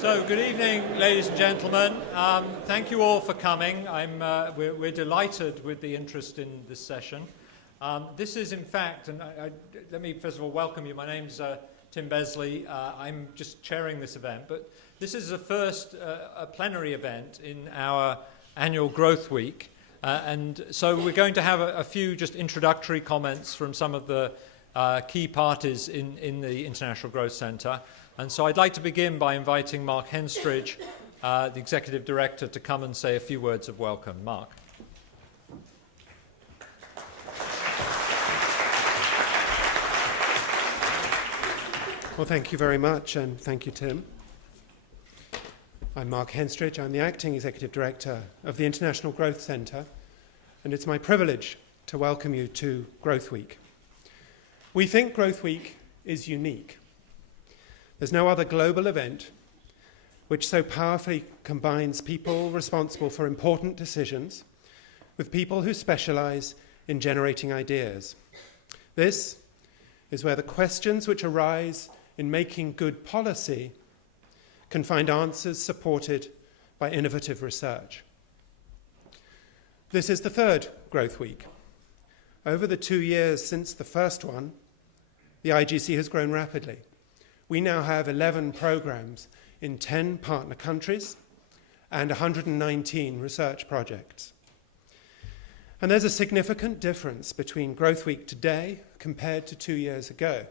So, good evening, ladies and gentlemen. Thank you all for coming. We're delighted with the interest in this session. This is, in fact, and let me first of all welcome you. My name's Tim Besley. I'm just chairing this event, but this is the first a plenary event in our annual Growth Week. And so we're going to have a few just introductory comments from some of the key parties in the International Growth Centre. And so I'd like to begin by inviting Mark Henstridge, the Executive Director, to come and say a few words of welcome. Mark. Well, thank you very much, and thank you, Tim. I'm Mark Henstridge. I'm the Acting Executive Director of the International Growth Centre, and it's my privilege to welcome you to Growth Week. We think Growth Week is unique. There's no other global event which so powerfully combines people responsible for important decisions with people who specialize in generating ideas. This is where the questions which arise in making good policy can find answers supported by innovative research. This is the third Growth Week. Over the 2 years since the first one, the IGC has grown rapidly. We now have 11 programs in 10 partner countries and 119 research projects. And there's a significant difference between Growth Week today compared to 2 years ago.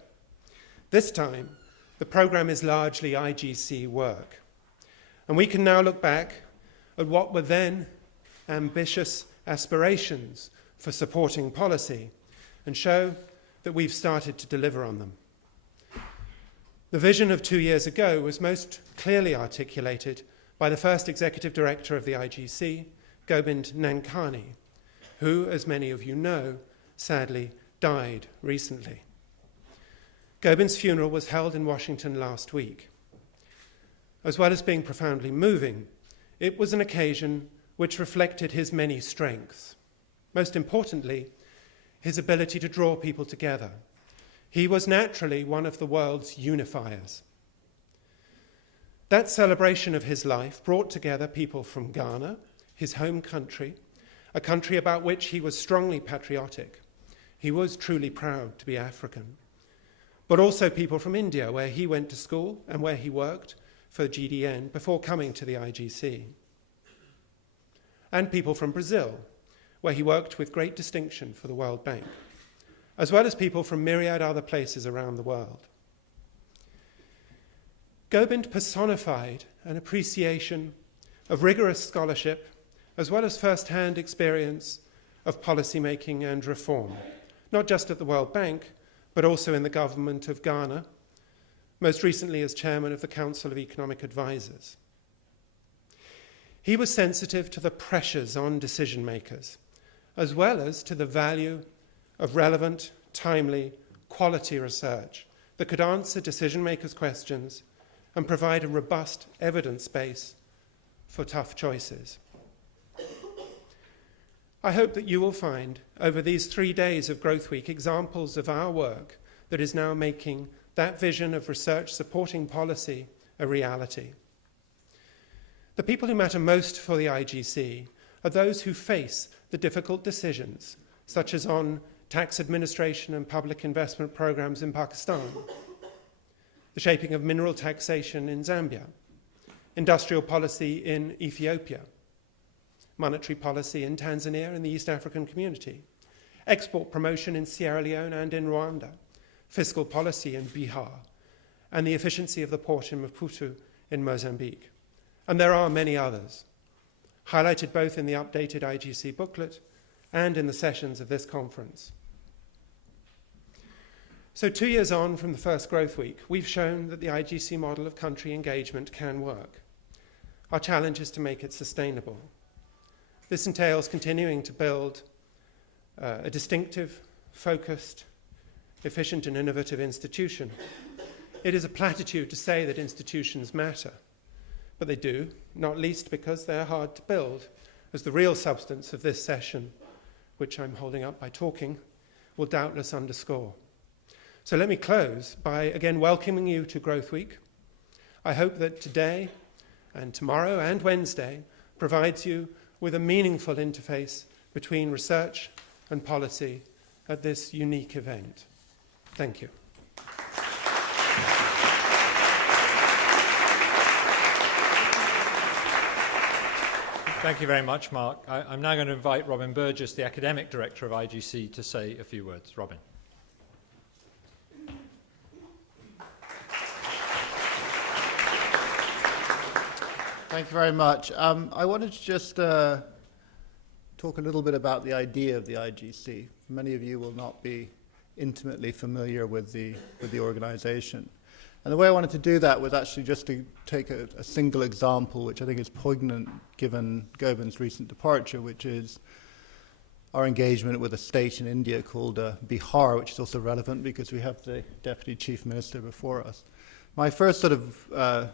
This time, the program is largely IGC work. And we can now look back at what were then ambitious aspirations for supporting policy and show that we've started to deliver on them. The vision of 2 years ago was most clearly articulated by the first executive director of the IGC, Gobind Nankani, who, as many of you know, sadly died recently. Gobind's funeral was held in Washington last week. As well as being profoundly moving, it was an occasion which reflected his many strengths. Most importantly, his ability to draw people together. He was naturally one of the world's unifiers. That celebration of his life brought together people from Ghana, his home country, a country about which he was strongly patriotic. He was truly proud to be African. But also people from India, where he went to school and where he worked for GDN before coming to the IGC. And people from Brazil, where he worked with great distinction for the World Bank, as well as people from myriad other places around the world. Gobind personified an appreciation of rigorous scholarship, as well as first-hand experience of policymaking and reform, not just at the World Bank, but also in the government of Ghana, most recently as chairman of the Council of Economic Advisors. He was sensitive to the pressures on decision makers, as well as to the value of relevant, timely, quality research that could answer decision makers' questions and provide a robust evidence base for tough choices. I hope that you will find over these 3 days of Growth Week examples of our work that is now making that vision of research supporting policy a reality. The people who matter most for the IGC are those who face the difficult decisions, such as on tax administration and public investment programs in Pakistan, the shaping of mineral taxation in Zambia, industrial policy in Ethiopia, monetary policy in Tanzania and the East African Community, export promotion in Sierra Leone and in Rwanda, fiscal policy in Bihar, and the efficiency of the port in Maputo in Mozambique. And there are many others, highlighted both in the updated IGC booklet and in the sessions of this conference. So 2 years on from the first Growth Week, we've shown that the IGC model of country engagement can work. Our challenge is to make it sustainable. This entails continuing to build a distinctive, focused, efficient and innovative institution. It is a platitude to say that institutions matter, but they do, not least because they're hard to build, as the real substance of this session, which I'm holding up by talking, will doubtless underscore. So let me close by again welcoming you to Growth Week. I hope that today and tomorrow and Wednesday provides you with a meaningful interface between research and policy at this unique event. Thank you. Thank you very much, Mark. I'm now going to invite Robin Burgess, the Academic Director of IGC, to say a few words. Robin. Thank you very much. I wanted to just talk a little bit about the idea of the IGC. Many of you will not be intimately familiar with the organization. And the way I wanted to do that was actually just to take a single example, which I think is poignant given Gobind's recent departure, which is our engagement with a state in India called Bihar, which is also relevant because we have the Deputy Chief Minister before us. My first sort of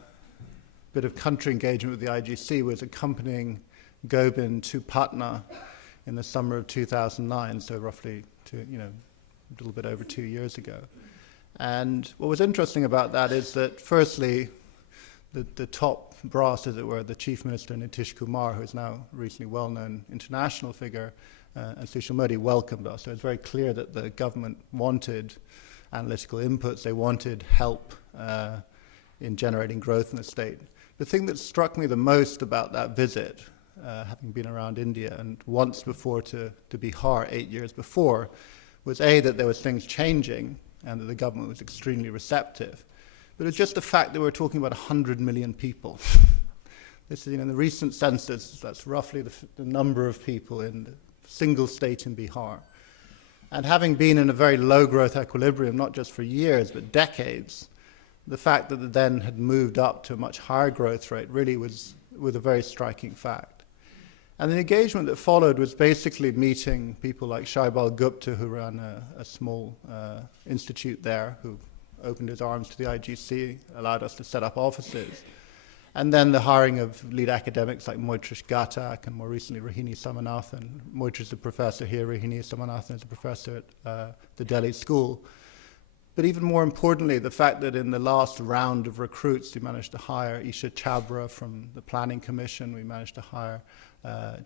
bit of country engagement with the IGC was accompanying Gobind to Patna in the summer of 2009, so roughly a little bit over 2 years ago. And what was interesting about that is that, firstly, the top brass, as it were, the Chief Minister Nitish Kumar, who is now a recently well-known international figure, and Sushil Modi welcomed us. So it's very clear that the government wanted analytical inputs, they wanted help in generating growth in the state. The thing that struck me the most about that visit, having been around India and once before to Bihar 8 years before, was A, that there was things changing, and that the government was extremely receptive. But it's just the fact that we're talking about 100 million people. This is, in the recent census, that's roughly the number of people in the single state in Bihar. And having been in a very low growth equilibrium, not just for years, but decades, the fact that it then had moved up to a much higher growth rate really was a very striking fact. And the engagement that followed was basically meeting people like Shaibal Gupta, who ran a small institute there, who opened his arms to the IGC, allowed us to set up offices. And then the hiring of lead academics like Moitrish Ghatak and more recently Rohini Samanathan. Moitrish is a professor here, Rohini Samanathan is a professor at the Delhi School. But even more importantly, the fact that in the last round of recruits, we managed to hire Isha Chabra from the Planning Commission, we managed to hire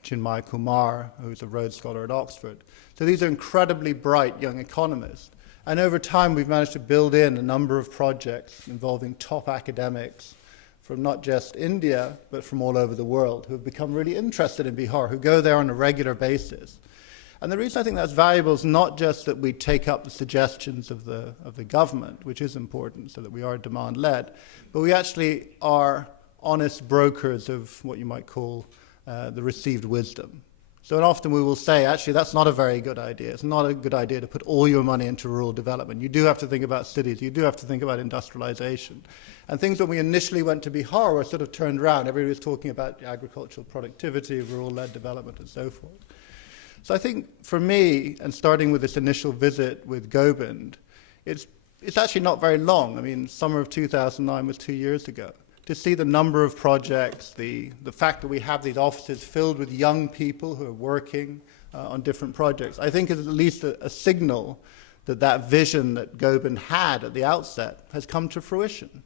Chinmay Kumar, who's a Rhodes Scholar at Oxford. So these are incredibly bright young economists. And over time, we've managed to build in a number of projects involving top academics from not just India, but from all over the world, who have become really interested in Bihar, who go there on a regular basis. And the reason I think that's valuable is not just that we take up the suggestions of the government, which is important, so that we are demand-led, but we actually are honest brokers of what you might call the received wisdom. So often we will say, actually, that's not a very good idea. It's not a good idea to put all your money into rural development. You do have to think about cities. You do have to think about industrialization. And things when we initially went to Bihar were sort of turned around. Everybody was talking about agricultural productivity, rural-led development, and so forth. So I think for me, and starting with this initial visit with Gobind, it's actually not very long. I mean, summer of 2009 was 2 years ago. To see the number of projects, the fact that we have these offices filled with young people who are working on different projects, I think is at least a signal that that vision that Gobind had at the outset has come to fruition.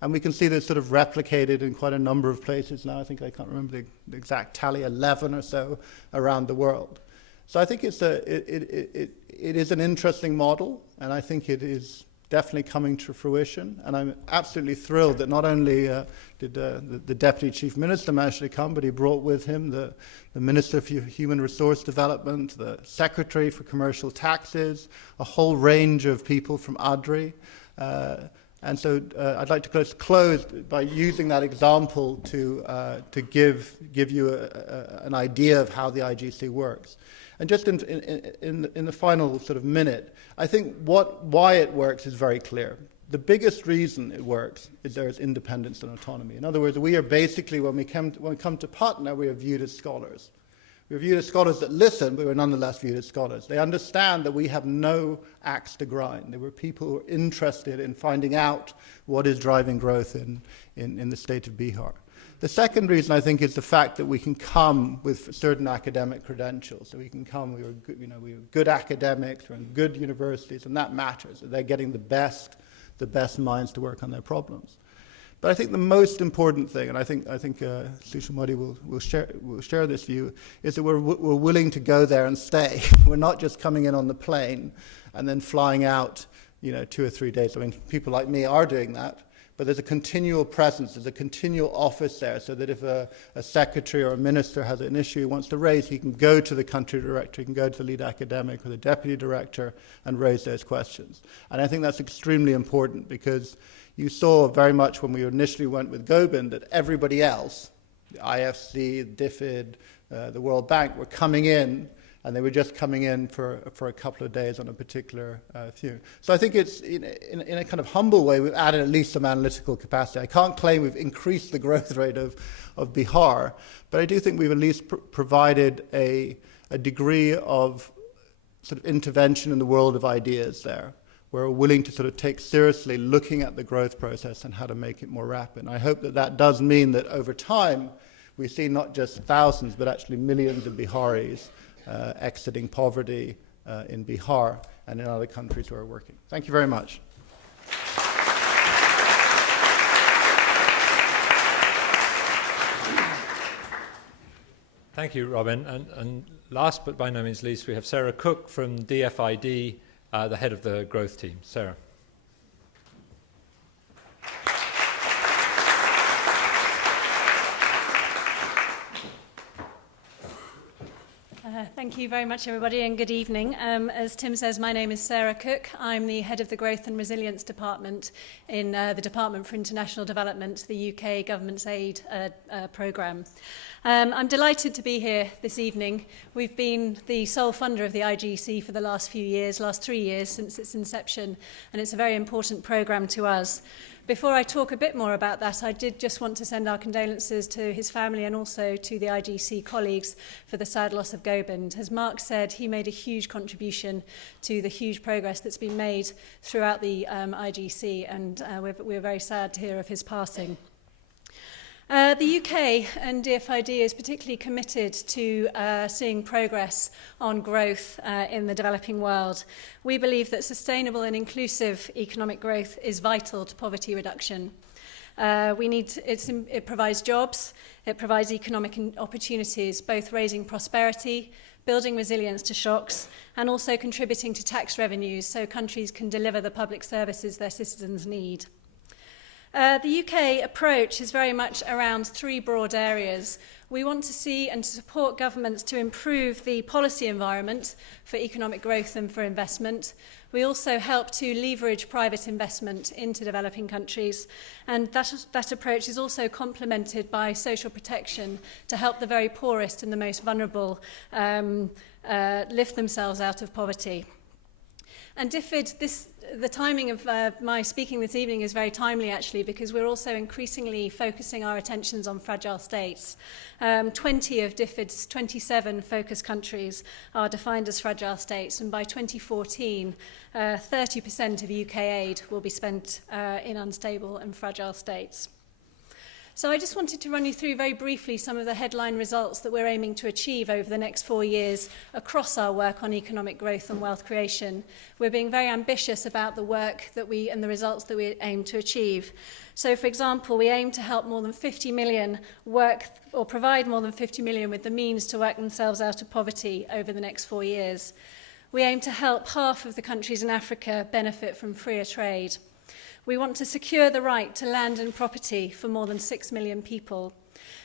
And we can see this sort of replicated in quite a number of places now. I think I can't remember the exact tally, 11 or so around the world. So I think it is an interesting model, and I think it is definitely coming to fruition. And I'm absolutely thrilled that not only did the Deputy Chief Minister manage to come, but he brought with him the Minister for Human Resource Development, the Secretary for Commercial Taxes, a whole range of people from ADRI. And so I'd like to close by using that example to give you an idea of how the IGC works. And just in the final sort of minute, I think why it works is very clear. The biggest reason it works is there is independence and autonomy. In other words, we are basically, when we come to Patna, we are viewed as scholars. We are viewed as scholars that listen, but we're nonetheless viewed as scholars. They understand that we have no axe to grind. There were people who are interested in finding out what is driving growth in the state of Bihar. The second reason, I think, is the fact that we can come with certain academic credentials. So we can come, we are good academics, we're in good universities, and that matters. They're getting the best minds to work on their problems. But I think the most important thing, and I think Sushil Modi will share this view, is that we're willing to go there and stay. We're not just coming in on the plane and then flying out, 2 or 3 days. I mean, people like me are doing that, but there's a continual presence, there's a continual office there, so that if a secretary or a minister has an issue he wants to raise, he can go to the country director, he can go to the lead academic or the deputy director and raise those questions. And I think that's extremely important, because you saw very much when we initially went with Gobind that everybody else, the IFC, DFID, the World Bank, were coming in, and they were just coming in for a couple of days on a particular few. So I think it's, in a kind of humble way, we've added at least some analytical capacity. I can't claim we've increased the growth rate of Bihar, but I do think we've at least provided a degree of sort of intervention in the world of ideas there, where we're willing to sort of take seriously looking at the growth process and how to make it more rapid. And I hope that that does mean that over time we see not just thousands, but actually millions of Biharis exiting poverty in Bihar and in other countries where we're working. Thank you very much. Thank you, Robin. And last but by no means least, we have Sarah Cook from DFID, the head of the growth team. Sarah. Thank you very much, everybody, and good evening. As Tim says, my name is Sarah Cook. I'm the head of the Growth and Resilience Department in the Department for International Development, the UK Government's aid programme. I'm delighted to be here this evening. We've been the sole funder of the IGC for the last 3 years since its inception, and it's a very important programme to us. Before I talk a bit more about that, I did just want to send our condolences to his family and also to the IGC colleagues for the sad loss of Gobind. As Mark said, he made a huge contribution to the huge progress that's been made throughout the IGC, and we're very sad to hear of his passing. The UK and DFID is particularly committed to seeing progress on growth in the developing world. We believe that sustainable and inclusive economic growth is vital to poverty reduction. It provides jobs, it provides economic opportunities, both raising prosperity, building resilience to shocks, and also contributing to tax revenues so countries can deliver the public services their citizens need. The UK approach is very much around 3 broad areas. We want to see and to support governments to improve the policy environment for economic growth and for investment. We also help to leverage private investment into developing countries, and that approach is also complemented by social protection to help the very poorest and the most vulnerable lift themselves out of poverty. And DFID, the timing of my speaking this evening is very timely, actually, because we're also increasingly focusing our attentions on fragile states. 20 of DFID's 27 focus countries are defined as fragile states, and by 2014, 30% of UK aid will be spent in unstable and fragile states. So I just wanted to run you through very briefly some of the headline results that we're aiming to achieve over the next 4 years across our work on economic growth and wealth creation. We're being very ambitious about the work and the results that we aim to achieve. So, for example, we aim to help more than 50 million provide more than 50 million with the means to work themselves out of poverty over the next 4 years. We aim to help half of the countries in Africa benefit from freer trade. We want to secure the right to land and property for more than 6 million people.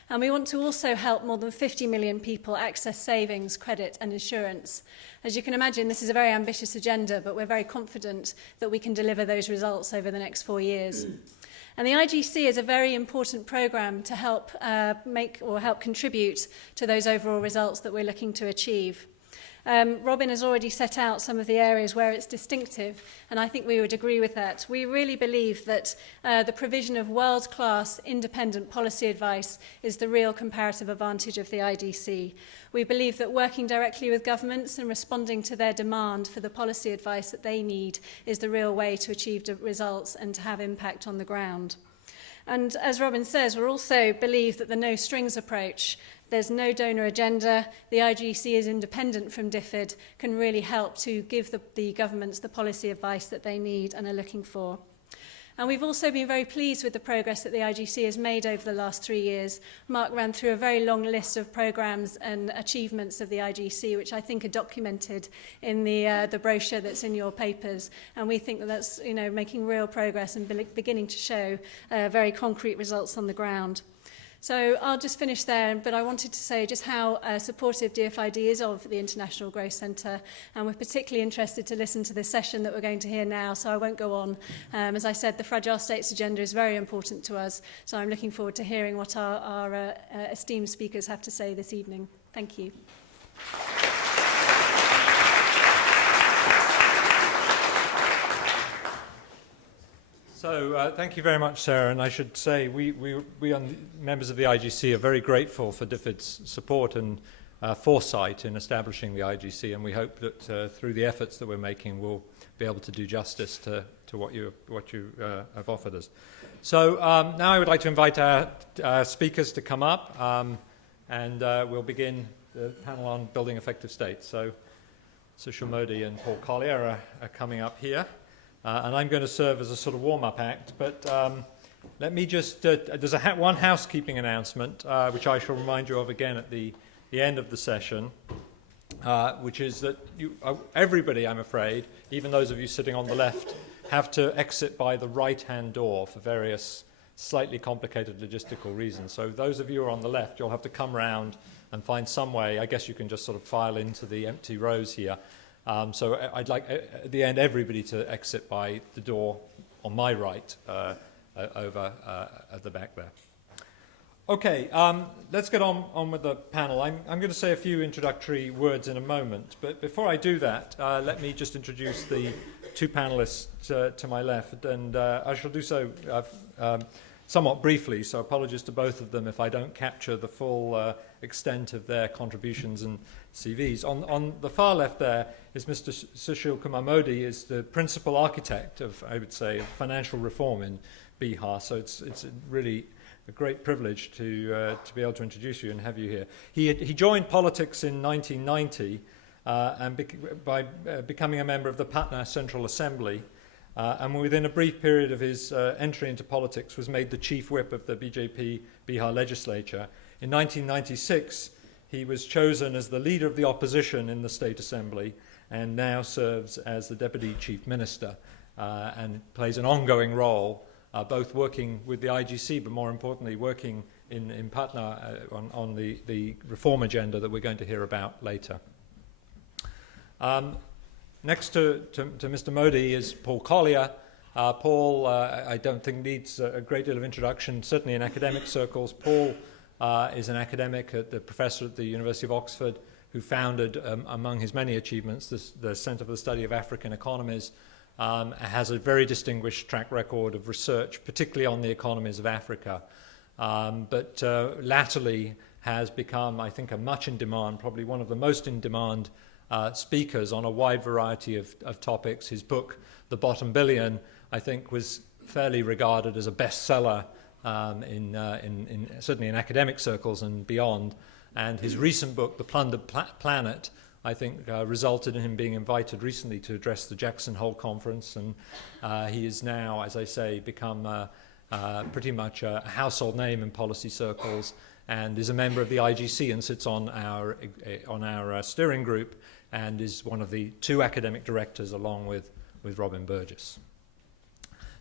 And we want to also help more than 50 million people access savings, credit and insurance. As you can imagine, this is a very ambitious agenda, but we're very confident that we can deliver those results over the next 4 years. And the IGC is a very important programme to help help contribute to those overall results that we're looking to achieve. Robin has already set out some of the areas where it's distinctive, and I think we would agree with that. We really believe that the provision of world-class independent policy advice is the real comparative advantage of the IDC. We believe that working directly with governments and responding to their demand for the policy advice that they need is the real way to achieve results and to have impact on the ground. And as Robin says, we also believe that the no-strings approach, there's no donor agenda, the IGC is independent from DFID, can really help to give the governments the policy advice that they need and are looking for. And we've also been very pleased with the progress that the IGC has made over the last 3 years. Mark ran through a very long list of programmes and achievements of the IGC, which I think are documented in the brochure that's in your papers. And we think that that's making real progress and beginning to show very concrete results on the ground. So I'll just finish there, but I wanted to say just how supportive DFID is of the International Growth Centre, and we're particularly interested to listen to this session that we're going to hear now, so I won't go on. As I said, the Fragile States agenda is very important to us, so I'm looking forward to hearing what our esteemed speakers have to say this evening. Thank you. So thank you very much, Sarah. And I should say we members of the IGC are very grateful for DFID's support and foresight in establishing the IGC, and we hope that through the efforts that we're making, we'll be able to do justice to what you have offered us. So now I would like to invite our speakers to come up, and we'll begin the panel on building effective states. So Sushil Modi and Paul Collier are coming up here. And I'm going to serve as a sort of warm-up act, but let me just, there's one housekeeping announcement, which I shall remind you of again at the end of the session, which is that everybody, I'm afraid, even those of you sitting on the left, have to exit by the right-hand door for various slightly complicated logistical reasons. So those of you who are on the left, you'll have to come round and find some way. I guess you can just sort of file into the empty rows here. So I'd like, at the end, everybody to exit by the door on my right, over at the back there. Okay, let's get on with the panel. I'm going to say a few introductory words in a moment, but before I do that, let me just introduce the two panelists to my left, and I shall do so somewhat briefly, so apologies to both of them if I don't capture the full extent of their contributions and CVs. On the far left there is Mr. Sushil Kumar Modi, is the principal architect of, I would say, financial reform in Bihar. So it's really a great privilege to be able to introduce you and have you here. He joined politics in 1990 by becoming a member of the Patna Central Assembly, and within a brief period of his entry into politics was made the chief whip of the BJP Bihar legislature. In 1996, he was chosen as the leader of the opposition in the State Assembly and now serves as the Deputy Chief Minister and plays an ongoing role, both working with the IGC, but more importantly, working in Patna on the reform agenda that we're going to hear about later. Next to Mr. Modi is Paul Collier. Paul, I don't think needs a great deal of introduction, certainly in academic circles. Paul is an academic, the professor at the University of Oxford, who founded, among his many achievements, the Centre for the Study of African Economies, has a very distinguished track record of research, particularly on the economies of Africa, but latterly has become, I think, a much in demand, probably one of the most in demand speakers on a wide variety of topics. His book, The Bottom Billion, I think was fairly regarded as a bestseller certainly in academic circles and beyond. And his recent book, The Plundered Planet, I think resulted in him being invited recently to address the Jackson Hole Conference. And he is now, as I say, become pretty much a household name in policy circles and is a member of the IGC and sits on our steering group and is one of the two academic directors along with Robin Burgess.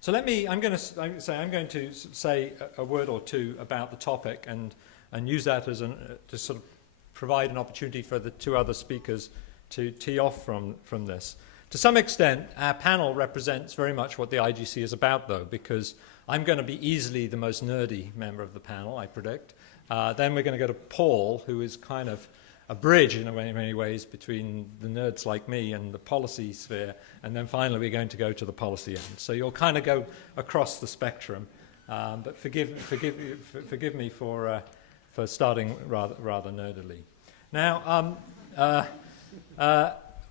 So I'm going to say a word or two about the topic and use that to sort of provide an opportunity for the two other speakers to tee off from this. To some extent, our panel represents very much what the IGC is about, though, because I'm going to be easily the most nerdy member of the panel, I predict. Then we're going to go to Paul, who is kind of a bridge in many ways between the nerds like me and the policy sphere, and then finally we're going to go to the policy end. So you'll kind of go across the spectrum, but forgive me for starting rather nerdily. Now,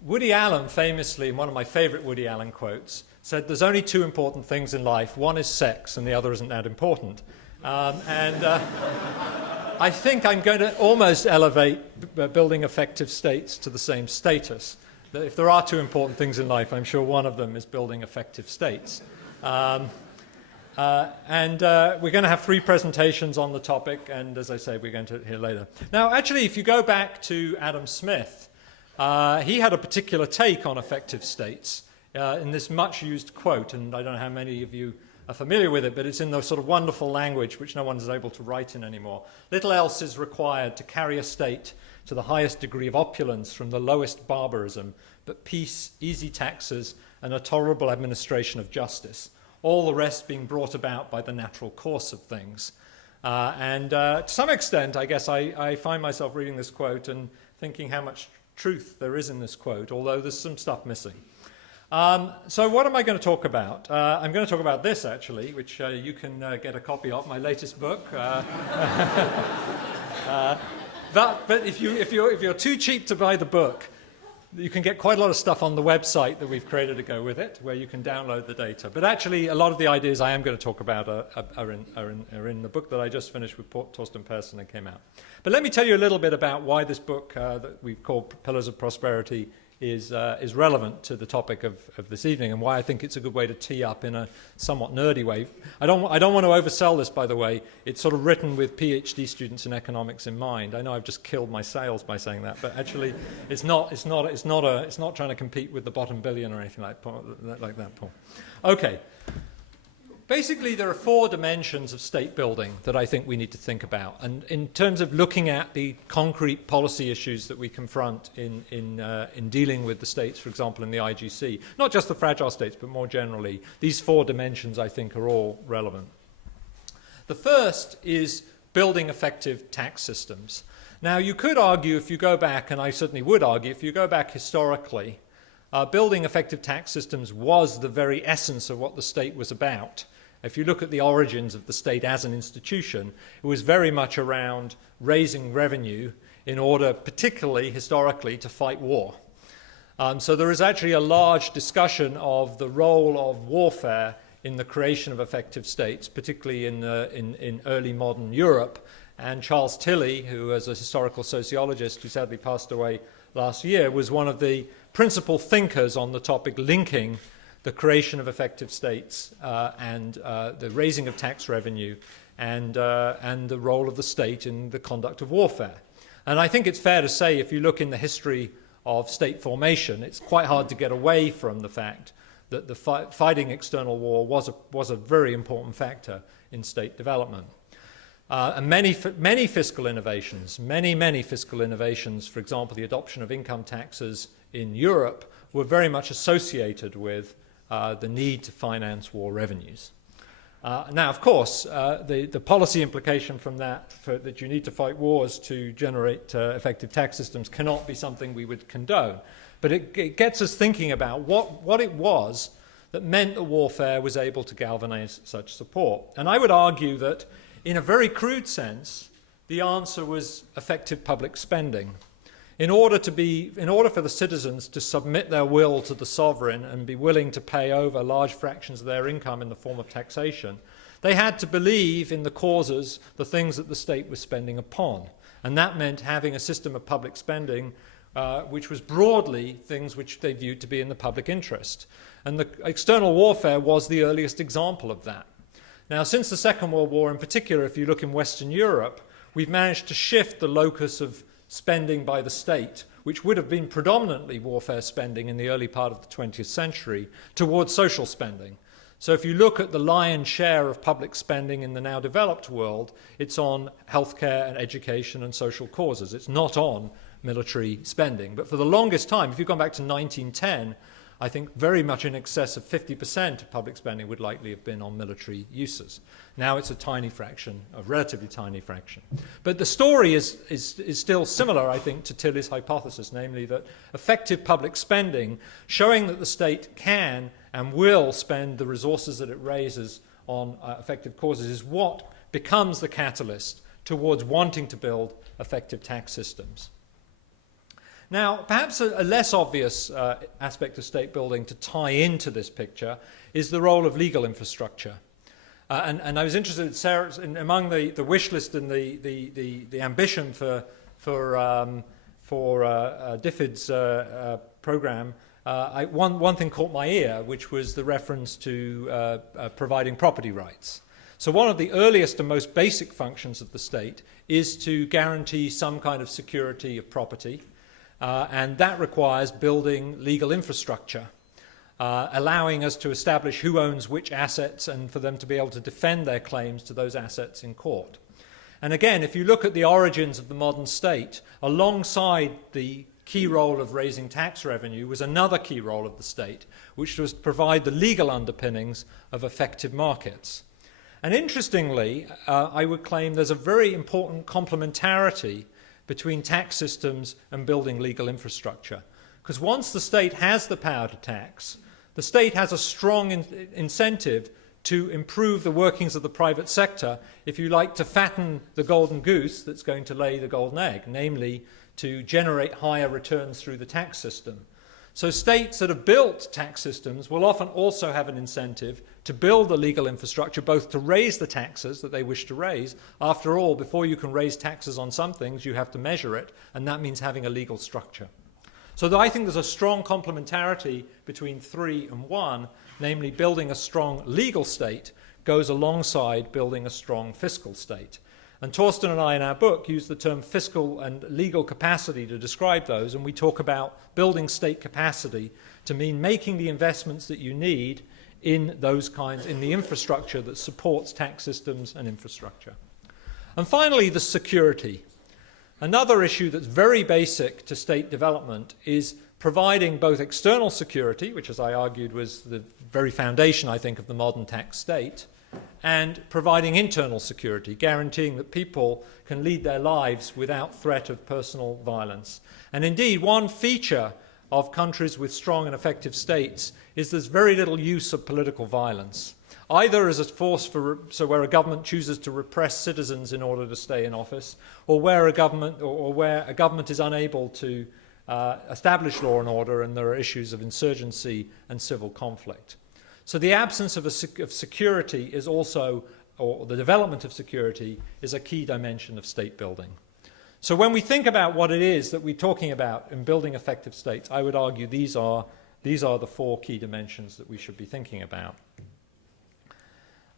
Woody Allen famously, in one of my favorite Woody Allen quotes, said there's only two important things in life. One is sex and the other isn't that important. I think I'm going to almost elevate building effective states to the same status. That if there are two important things in life, I'm sure one of them is building effective states. We're going to have 3 presentations on the topic, and as I say, we're going to hear later. Now, actually, if you go back to Adam Smith, he had a particular take on effective states in this much-used quote, and I don't know how many of you are familiar with it, but it's in the sort of wonderful language which no one is able to write in anymore. Little else is required to carry a state to the highest degree of opulence from the lowest barbarism, but peace, easy taxes, and a tolerable administration of justice, all the rest being brought about by the natural course of things. To some extent, I guess I find myself reading this quote and thinking how much truth there is in this quote, although there's some stuff missing. So what am I going to talk about? I'm going to talk about this, actually, which you can get a copy of, my latest book. But if you're too cheap to buy the book, you can get quite a lot of stuff on the website that we've created to go with it, where you can download the data. But actually, a lot of the ideas I am going to talk about are in the book that I just finished with Torsten Persson and came out. But let me tell you a little bit about why this book that we've called Pillars of Prosperity is relevant to the topic of this evening, and why I think it's a good way to tee up in a somewhat nerdy way. I don't want to oversell this, by the way. It's sort of written with PhD students in economics in mind. I know I've just killed my sales by saying that, but actually, it's not trying to compete with the bottom billion or anything like that, Paul. Okay. Basically, there are 4 dimensions of state building that I think we need to think about. And in terms of looking at the concrete policy issues that we confront in dealing with the states, for example, in the IGC, not just the fragile states, but more generally, these 4 dimensions, I think, are all relevant. The first is building effective tax systems. Now, you could argue, if you go back, and I certainly would argue, if you go back historically, building effective tax systems was the very essence of what the state was about. If you look at the origins of the state as an institution, it was very much around raising revenue in order, particularly historically, to fight war. So there is actually a large discussion of the role of warfare in the creation of effective states, particularly in early modern Europe. And Charles Tilly, who was a historical sociologist who sadly passed away last year, was one of the principal thinkers on the topic linking the creation of effective states and the raising of tax revenue and the role of the state in the conduct of warfare. And I think it's fair to say, if you look in the history of state formation, it's quite hard to get away from the fact that the fighting external war was a very important factor in state development. And many fiscal innovations, many fiscal innovations, for example, the adoption of income taxes in Europe, were very much associated with the need to finance war revenues. Now, of course, the policy implication from that, that you need to fight wars to generate effective tax systems, cannot be something we would condone. But it gets us thinking about what it was that meant that warfare was able to galvanize such support. And I would argue that, in a very crude sense, the answer was effective public spending. In order for the citizens to submit their will to the sovereign and be willing to pay over large fractions of their income in the form of taxation, they had to believe in the causes, the things that the state was spending upon. And that meant having a system of public spending which was broadly things which they viewed to be in the public interest. And the external warfare was the earliest example of that. Now, since the Second World War in particular, if you look in Western Europe, we've managed to shift the locus of spending by the state, which would have been predominantly warfare spending in the early part of the 20th century, towards social spending. So if you look at the lion's share of public spending in the now developed world, it's on healthcare and education and social causes. It's not on military spending. But for the longest time, if you've gone back to 1910, I think very much in excess of 50% of public spending would likely have been on military uses. Now it's a tiny fraction, a relatively tiny fraction. But the story is still similar, I think, to Tilly's hypothesis, namely that effective public spending, showing that the state can and will spend the resources that it raises on effective causes, is what becomes the catalyst towards wanting to build effective tax systems. Now, perhaps a less obvious aspect of state building to tie into this picture is the role of legal infrastructure. And I was interested in Sarah's, among the wish list and the ambition for DFID's program one thing caught my ear, which was the reference to providing property rights. So one of the earliest and most basic functions of the state is to guarantee some kind of security of property, and that requires building legal infrastructure, allowing us to establish who owns which assets and for them to be able to defend their claims to those assets in court. And again, if you look at the origins of the modern state, alongside the key role of raising tax revenue was another key role of the state, which was to provide the legal underpinnings of effective markets. And interestingly, I would claim there's a very important complementarity between tax systems and building legal infrastructure. Because once the state has the power to tax, the state has a strong incentive to improve the workings of the private sector, if you like, to fatten the golden goose that's going to lay the golden egg, namely to generate higher returns through the tax system. So states that have built tax systems will often also have an incentive to build the legal infrastructure, both to raise the taxes that they wish to raise. After all, before you can raise taxes on some things, you have to measure it, and that means having a legal structure. So I think there's a strong complementarity between 3 and 1, namely building a strong legal state goes alongside building a strong fiscal state. And Torsten and I in our book use the term fiscal and legal capacity to describe those, and we talk about building state capacity to mean making the investments that you need in those kinds, in the infrastructure that supports tax systems and infrastructure. And finally, the security. Another issue that's very basic to state development is providing both external security, which as I argued was the very foundation, I think, of the modern tax state, and providing internal security, guaranteeing that people can lead their lives without threat of personal violence. And indeed, one feature of countries with strong and effective states is there's very little use of political violence, either as a force so where a government chooses to repress citizens in order to stay in office, or where a government is unable to establish law and order and there are issues of insurgency and civil conflict. So the absence of security is also, or the development of security, is a key dimension of state building. So when we think about what it is that we're talking about in building effective states, I would argue these are the 4 key dimensions that we should be thinking about.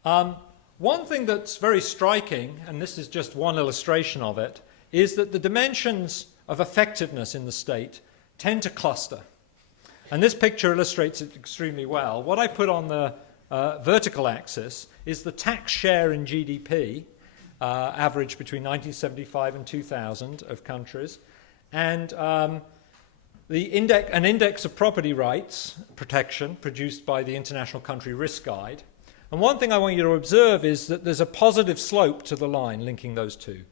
One thing that's very striking, and this is just one illustration of it, is that the dimensions of effectiveness in the state tend to cluster. And this picture illustrates it extremely well. What I put on the vertical axis is the tax share in GDP, average between 1975 and 2000 of countries, and an index of property rights protection produced by the International Country Risk Guide. And one thing I want you to observe is that there's a positive slope to the line linking those two.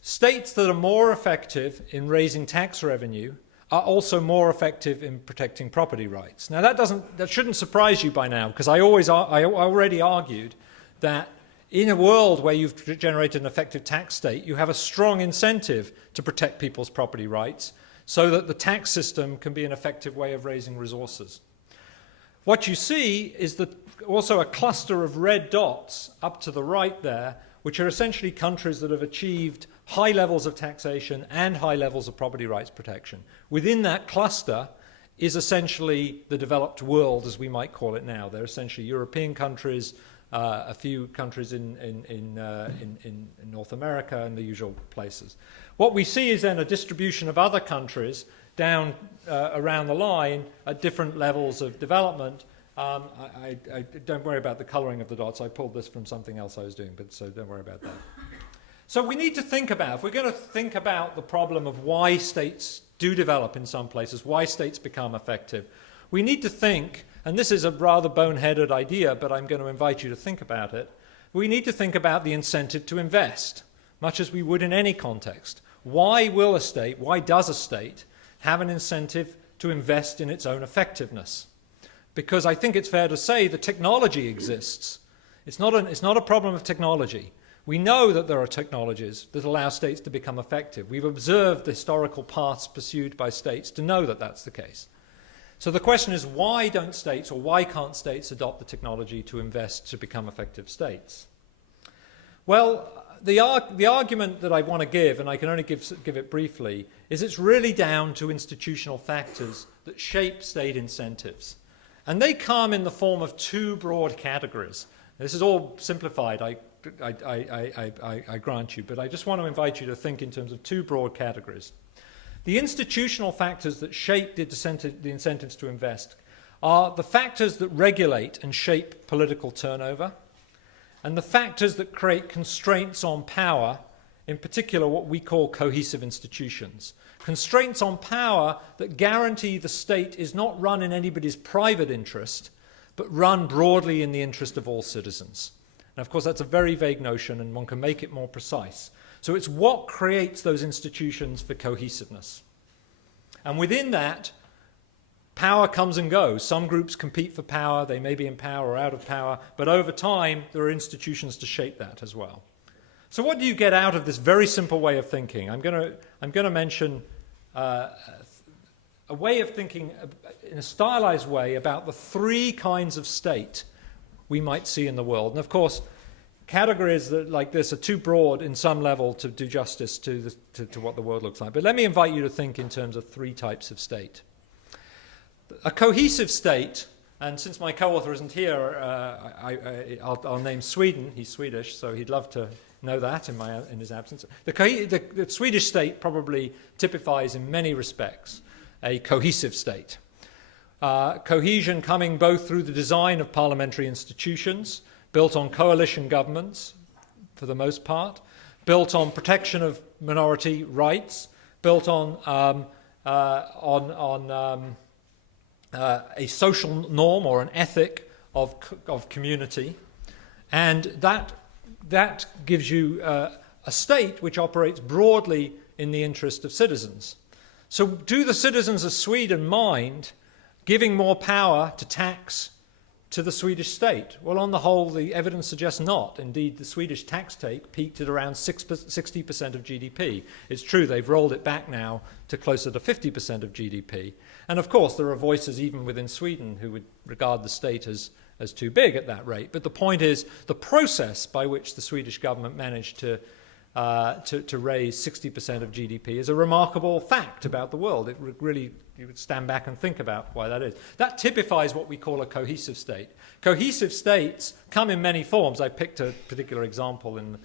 States that are more effective in raising tax revenue are also more effective in protecting property rights. Now that shouldn't surprise you by now, because I already argued that in a world where you've generated an effective tax state, you have a strong incentive to protect people's property rights so that the tax system can be an effective way of raising resources. What you see is also a cluster of red dots up to the right there, which are essentially countries that have achieved high levels of taxation and high levels of property rights protection. Within that cluster is essentially the developed world, as we might call it now. They're essentially European countries, a few countries in North America, and the usual places. What we see is then a distribution of other countries down around the line at different levels of development. I don't worry about the colouring of the dots. I pulled this from something else I was doing, so don't worry about that. So we need to think about, if we're going to think about the problem of why states do develop in some places, why states become effective, we need to think, and this is a rather boneheaded idea, but I'm going to invite you to think about it, we need to think about the incentive to invest, much as we would in any context. Why does a state have an incentive to invest in its own effectiveness? Because I think it's fair to say the technology exists. It's not a problem of technology. We know that there are technologies that allow states to become effective. We've observed the historical paths pursued by states to know that that's the case. So the question is, why don't states, or why can't states adopt the technology to invest to become effective states? Well, the argument that I want to give, and I can only give it briefly, is it's really down to institutional factors that shape state incentives. And they come in the form of two broad categories. This is all simplified, I grant you, but I just want to invite you to think in terms of two broad categories. The institutional factors that shape the incentives to invest are the factors that regulate and shape political turnover, and the factors that create constraints on power, in particular what we call cohesive institutions. Constraints on power that guarantee the state is not run in anybody's private interest, but run broadly in the interest of all citizens. And of course that's a very vague notion, and one can make it more precise. So it's what creates those institutions for cohesiveness. And within that, power comes and goes. Some groups compete for power, they may be in power or out of power, but over time there are institutions to shape that as well. So what do you get out of this very simple way of thinking? I'm going to mention a way of thinking in a stylized way about the three kinds of state we might see in the world. And of course, categories like this are too broad in some level to do justice to what the world looks like. But let me invite you to think in terms of three types of state. A cohesive state, and since my co-author isn't here, I'll name Sweden. He's Swedish, so he'd love to know that in his absence. The Swedish state probably typifies in many respects a cohesive state. Cohesion coming both through the design of parliamentary institutions, built on coalition governments for the most part, built on protection of minority rights, built on a social norm or an ethic of community, and that gives you a state which operates broadly in the interest of citizens. So do the citizens of Sweden mind giving more power to tax to the Swedish state? Well, on the whole, the evidence suggests not. Indeed, the Swedish tax take peaked at around 60% of GDP. It's true they've rolled it back now to closer to 50% of GDP. And of course, there are voices even within Sweden who would regard the state as too big at that rate. But the point is, the process by which the Swedish government managed to raise 60% of GDP is a remarkable fact about the world. It really, you would stand back and think about why that is. That typifies what we call a cohesive state. Cohesive states come in many forms. I picked a particular example in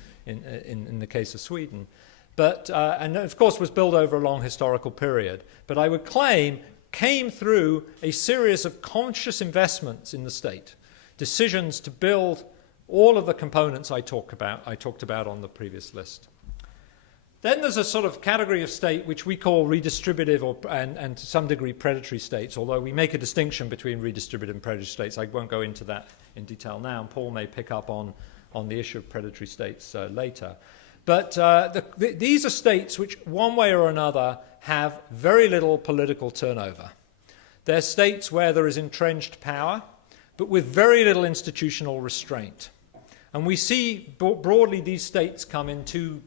the case of Sweden, but and of course was built over a long historical period. But I would claim came through a series of conscious investments in the state, decisions to build all of the components I talked about on the previous list. Then there's a sort of category of state which we call redistributive and to some degree predatory states, although we make a distinction between redistributive and predatory states. I won't go into that in detail now, and Paul may pick up on the issue of predatory states later. But these are states which, one way or another, have very little political turnover. They're states where there is entrenched power, but with very little institutional restraint. And we see broadly these states come in two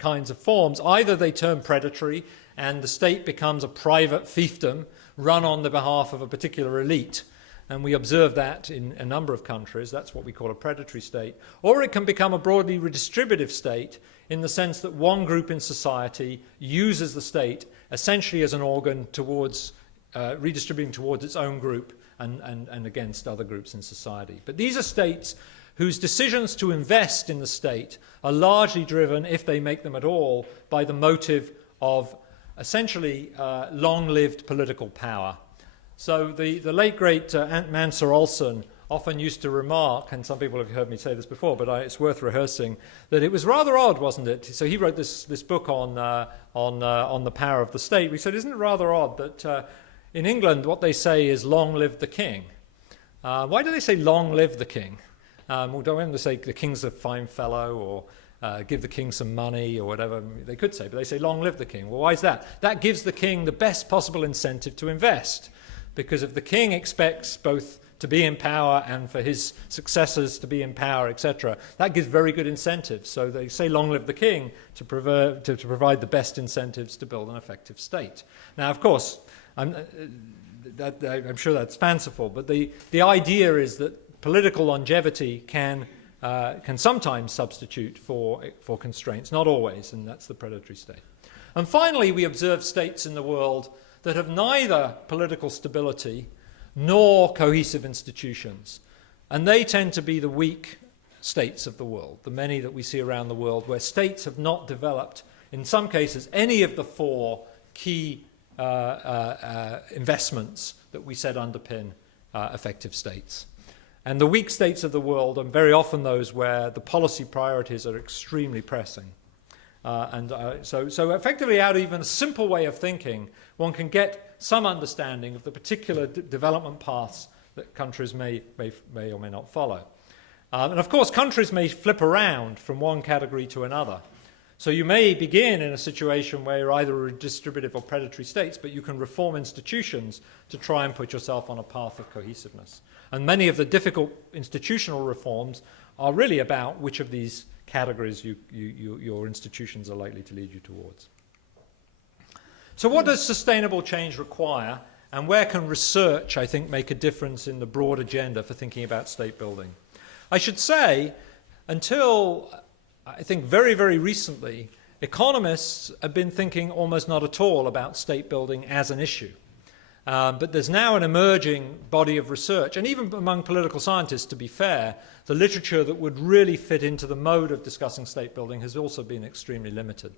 kinds of forms. Either they turn predatory and the state becomes a private fiefdom run on the behalf of a particular elite. And we observe that in a number of countries. That's what we call a predatory state. Or it can become a broadly redistributive state in the sense that one group in society uses the state essentially as an organ towards redistributing towards its own group and against other groups in society. But these are states whose decisions to invest in the state are largely driven, if they make them at all, by the motive of essentially long-lived political power. So the late, great Mansur Olson often used to remark, and some people have heard me say this before, but it's worth rehearsing, that it was rather odd, wasn't it? So he wrote this book on the power of the state. We said, isn't it rather odd that in England what they say is long live the king? Why do they say long live the king? We don't want to say the king's a fine fellow or give the king some money or whatever they could say, but they say long live the king. Well, why is that? That gives the king the best possible incentive to invest, because if the king expects both to be in power and for his successors to be in power, etc., that gives very good incentives. So they say long live the king to provide the best incentives to build an effective state. Now, of course, I'm sure that's fanciful, but the idea is that political longevity can can sometimes substitute for constraints, not always, and that's the predatory state. And finally, we observe states in the world that have neither political stability nor cohesive institutions. And they tend to be the weak states of the world, the many that we see around the world, where states have not developed, in some cases, any of the four key investments that we said underpin effective states. And the weak states of the world are very often those where the policy priorities are extremely pressing. So effectively, out of even a simple way of thinking, one can get some understanding of the particular development paths that countries may or may not follow. And of course, countries may flip around from one category to another. So you may begin in a situation where you're either redistributive or predatory states, but you can reform institutions to try and put yourself on a path of cohesiveness. And many of the difficult institutional reforms are really about which of these categories your institutions are likely to lead you towards. So what does sustainable change require, and where can research, I think, make a difference in the broad agenda for thinking about state building? I should say, until I think very, very recently, economists have been thinking almost not at all about state building as an issue. But there's now an emerging body of research, and even among political scientists, to be fair, the literature that would really fit into the mode of discussing state building has also been extremely limited.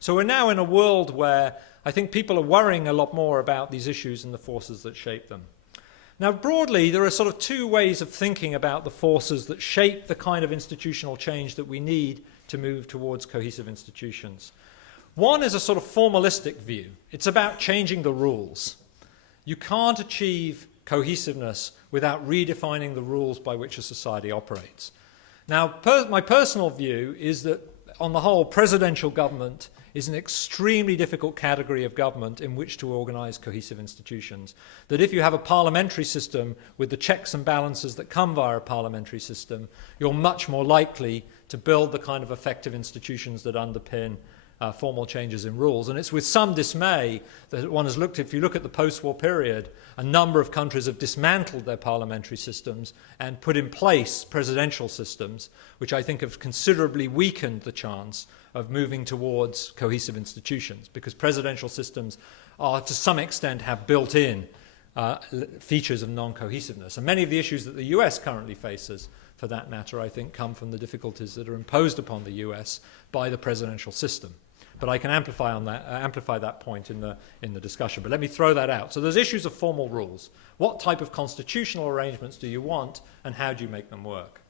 So we're now in a world where I think people are worrying a lot more about these issues and the forces that shape them. Now, broadly, there are sort of two ways of thinking about the forces that shape the kind of institutional change that we need to move towards cohesive institutions. One is a sort of formalistic view. It's about changing the rules. You can't achieve cohesiveness without redefining the rules by which a society operates. Now, my personal view is that, on the whole, presidential government is an extremely difficult category of government in which to organize cohesive institutions. That if you have a parliamentary system with the checks and balances that come via a parliamentary system, you're much more likely to build the kind of effective institutions that underpin formal changes in rules. And it's with some dismay that one has looked, if you look at the post-war period, a number of countries have dismantled their parliamentary systems and put in place presidential systems, which I think have considerably weakened the chance of moving towards cohesive institutions, because presidential systems are, to some extent, have built-in features of non-cohesiveness. And many of the issues that the US currently faces, for that matter, I think, come from the difficulties that are imposed upon the US by the presidential system. But I can amplify that point in the discussion. But let me throw that out. So there's issues of formal rules. What type of constitutional arrangements do you want, and how do you make them work?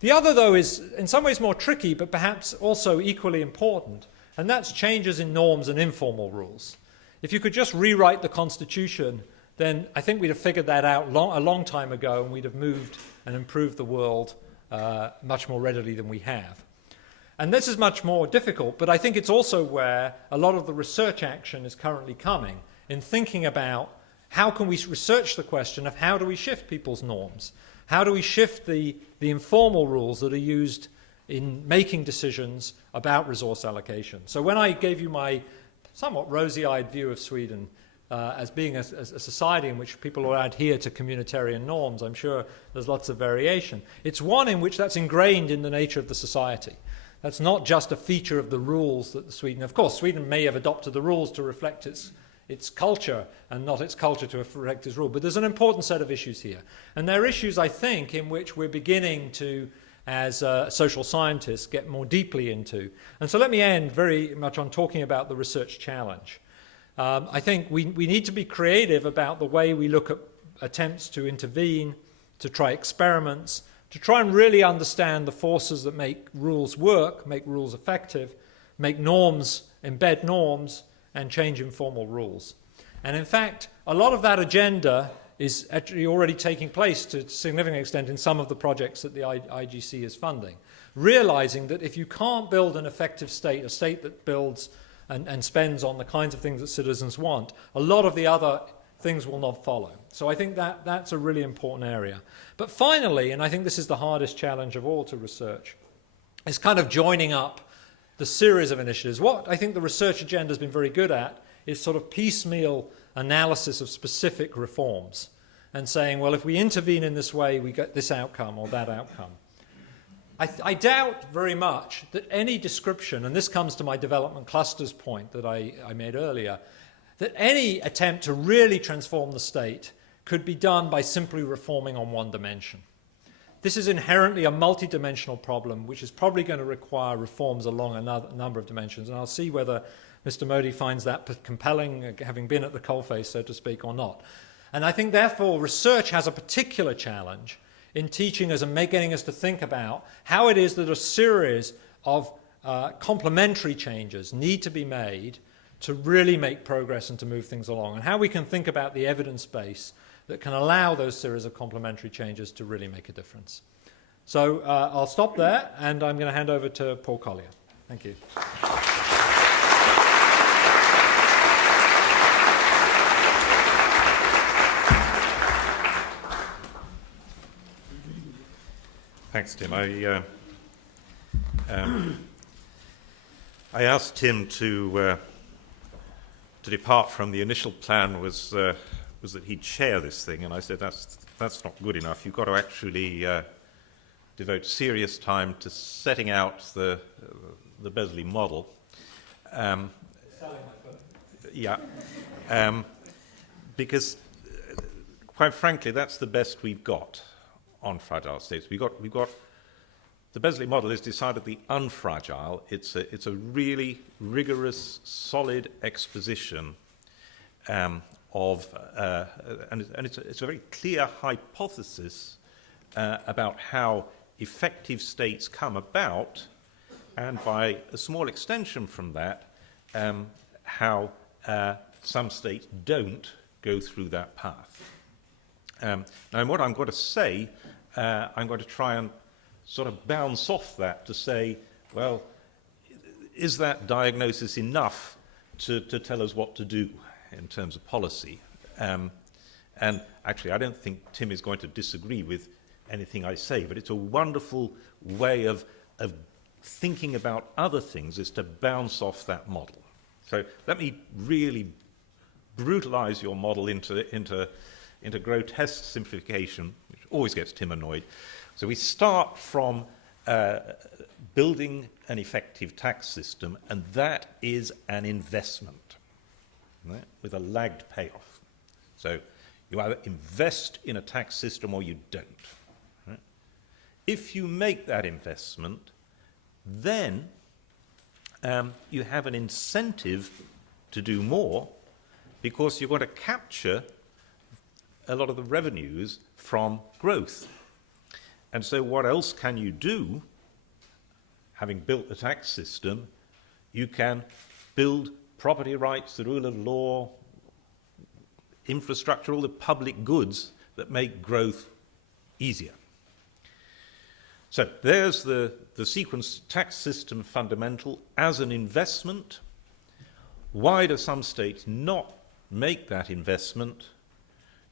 The other, though, is in some ways more tricky, but perhaps also equally important, and that's changes in norms and informal rules. If you could just rewrite the Constitution, then I think we'd have figured that out a long time ago, and we'd have moved and improved the world much more readily than we have. And this is much more difficult, but I think it's also where a lot of the research action is currently coming, in thinking about how can we research the question of how do we shift people's norms? How do we shift the informal rules that are used in making decisions about resource allocation? So when I gave you my somewhat rosy-eyed view of Sweden as being a society in which people will adhere to communitarian norms, I'm sure there's lots of variation. It's one in which that's ingrained in the nature of the society. That's not just a feature of the rules that Sweden... Of course, Sweden may have adopted the rules to reflect its culture and not its culture to reflect its rule. But there's an important set of issues here. And there are issues, I think, in which we're beginning to, as social scientists, get more deeply into. And so let me end very much on talking about the research challenge. I think we need to be creative about the way we look at attempts to intervene, to try experiments, to try and really understand the forces that make rules work, make rules effective, make norms, embed norms, and change informal rules. And in fact, a lot of that agenda is actually already taking place to a significant extent in some of the projects that the IGC is funding, realizing that if you can't build an effective state, a state that builds and spends on the kinds of things that citizens want, a lot of the other things will not follow. So I think that's a really important area. But finally, and I think this is the hardest challenge of all to research, is kind of joining up the series of initiatives. What I think the research agenda has been very good at is sort of piecemeal analysis of specific reforms and saying, well, if we intervene in this way, we get this outcome or that outcome. I doubt very much that any description, and this comes to my development clusters point that I made earlier, that any attempt to really transform the state could be done by simply reforming on one dimension. This is inherently a multidimensional problem, which is probably going to require reforms along a number of dimensions, and I'll see whether Mr. Modi finds that compelling, having been at the coalface, so to speak, or not. And I think, therefore, research has a particular challenge in teaching us and getting us to think about how it is that a series of complementary changes need to be made to really make progress and to move things along, and how we can think about the evidence base that can allow those series of complementary changes to really make a difference. So I'll stop there, and I'm going to hand over to Paul Collier. Thank you. Thanks, Tim. I asked Tim to depart from the initial plan was that he'd chair this thing, and I said that's not good enough. You've got to actually devote serious time to setting out the Besley model. Because quite frankly, that's the best we've got on fragile states. We've got the Besley model is decidedly unfragile. It's a really rigorous, solid exposition and it's a very clear hypothesis about how effective states come about, and by a small extension from that, how some states don't go through that path. Now, what I'm going to say, I'm going to try and sort of bounce off that to say, well, is that diagnosis enough to tell us what to do in terms of policy? And actually, I don't think Tim is going to disagree with anything I say, but it's a wonderful way of thinking about other things, is to bounce off that model. So let me really brutalize your model into grotesque simplification, which always gets Tim annoyed. So we start from building an effective tax system, and that is an investment, right, with a lagged payoff. So you either invest in a tax system or you don't. Right? If you make that investment, then you have an incentive to do more, because you're going to capture a lot of the revenues from growth. And so what else can you do? Having built the tax system, you can build property rights, the rule of law, infrastructure, all the public goods that make growth easier. So there's the sequence: tax system fundamental as an investment. Why do some states not make that investment?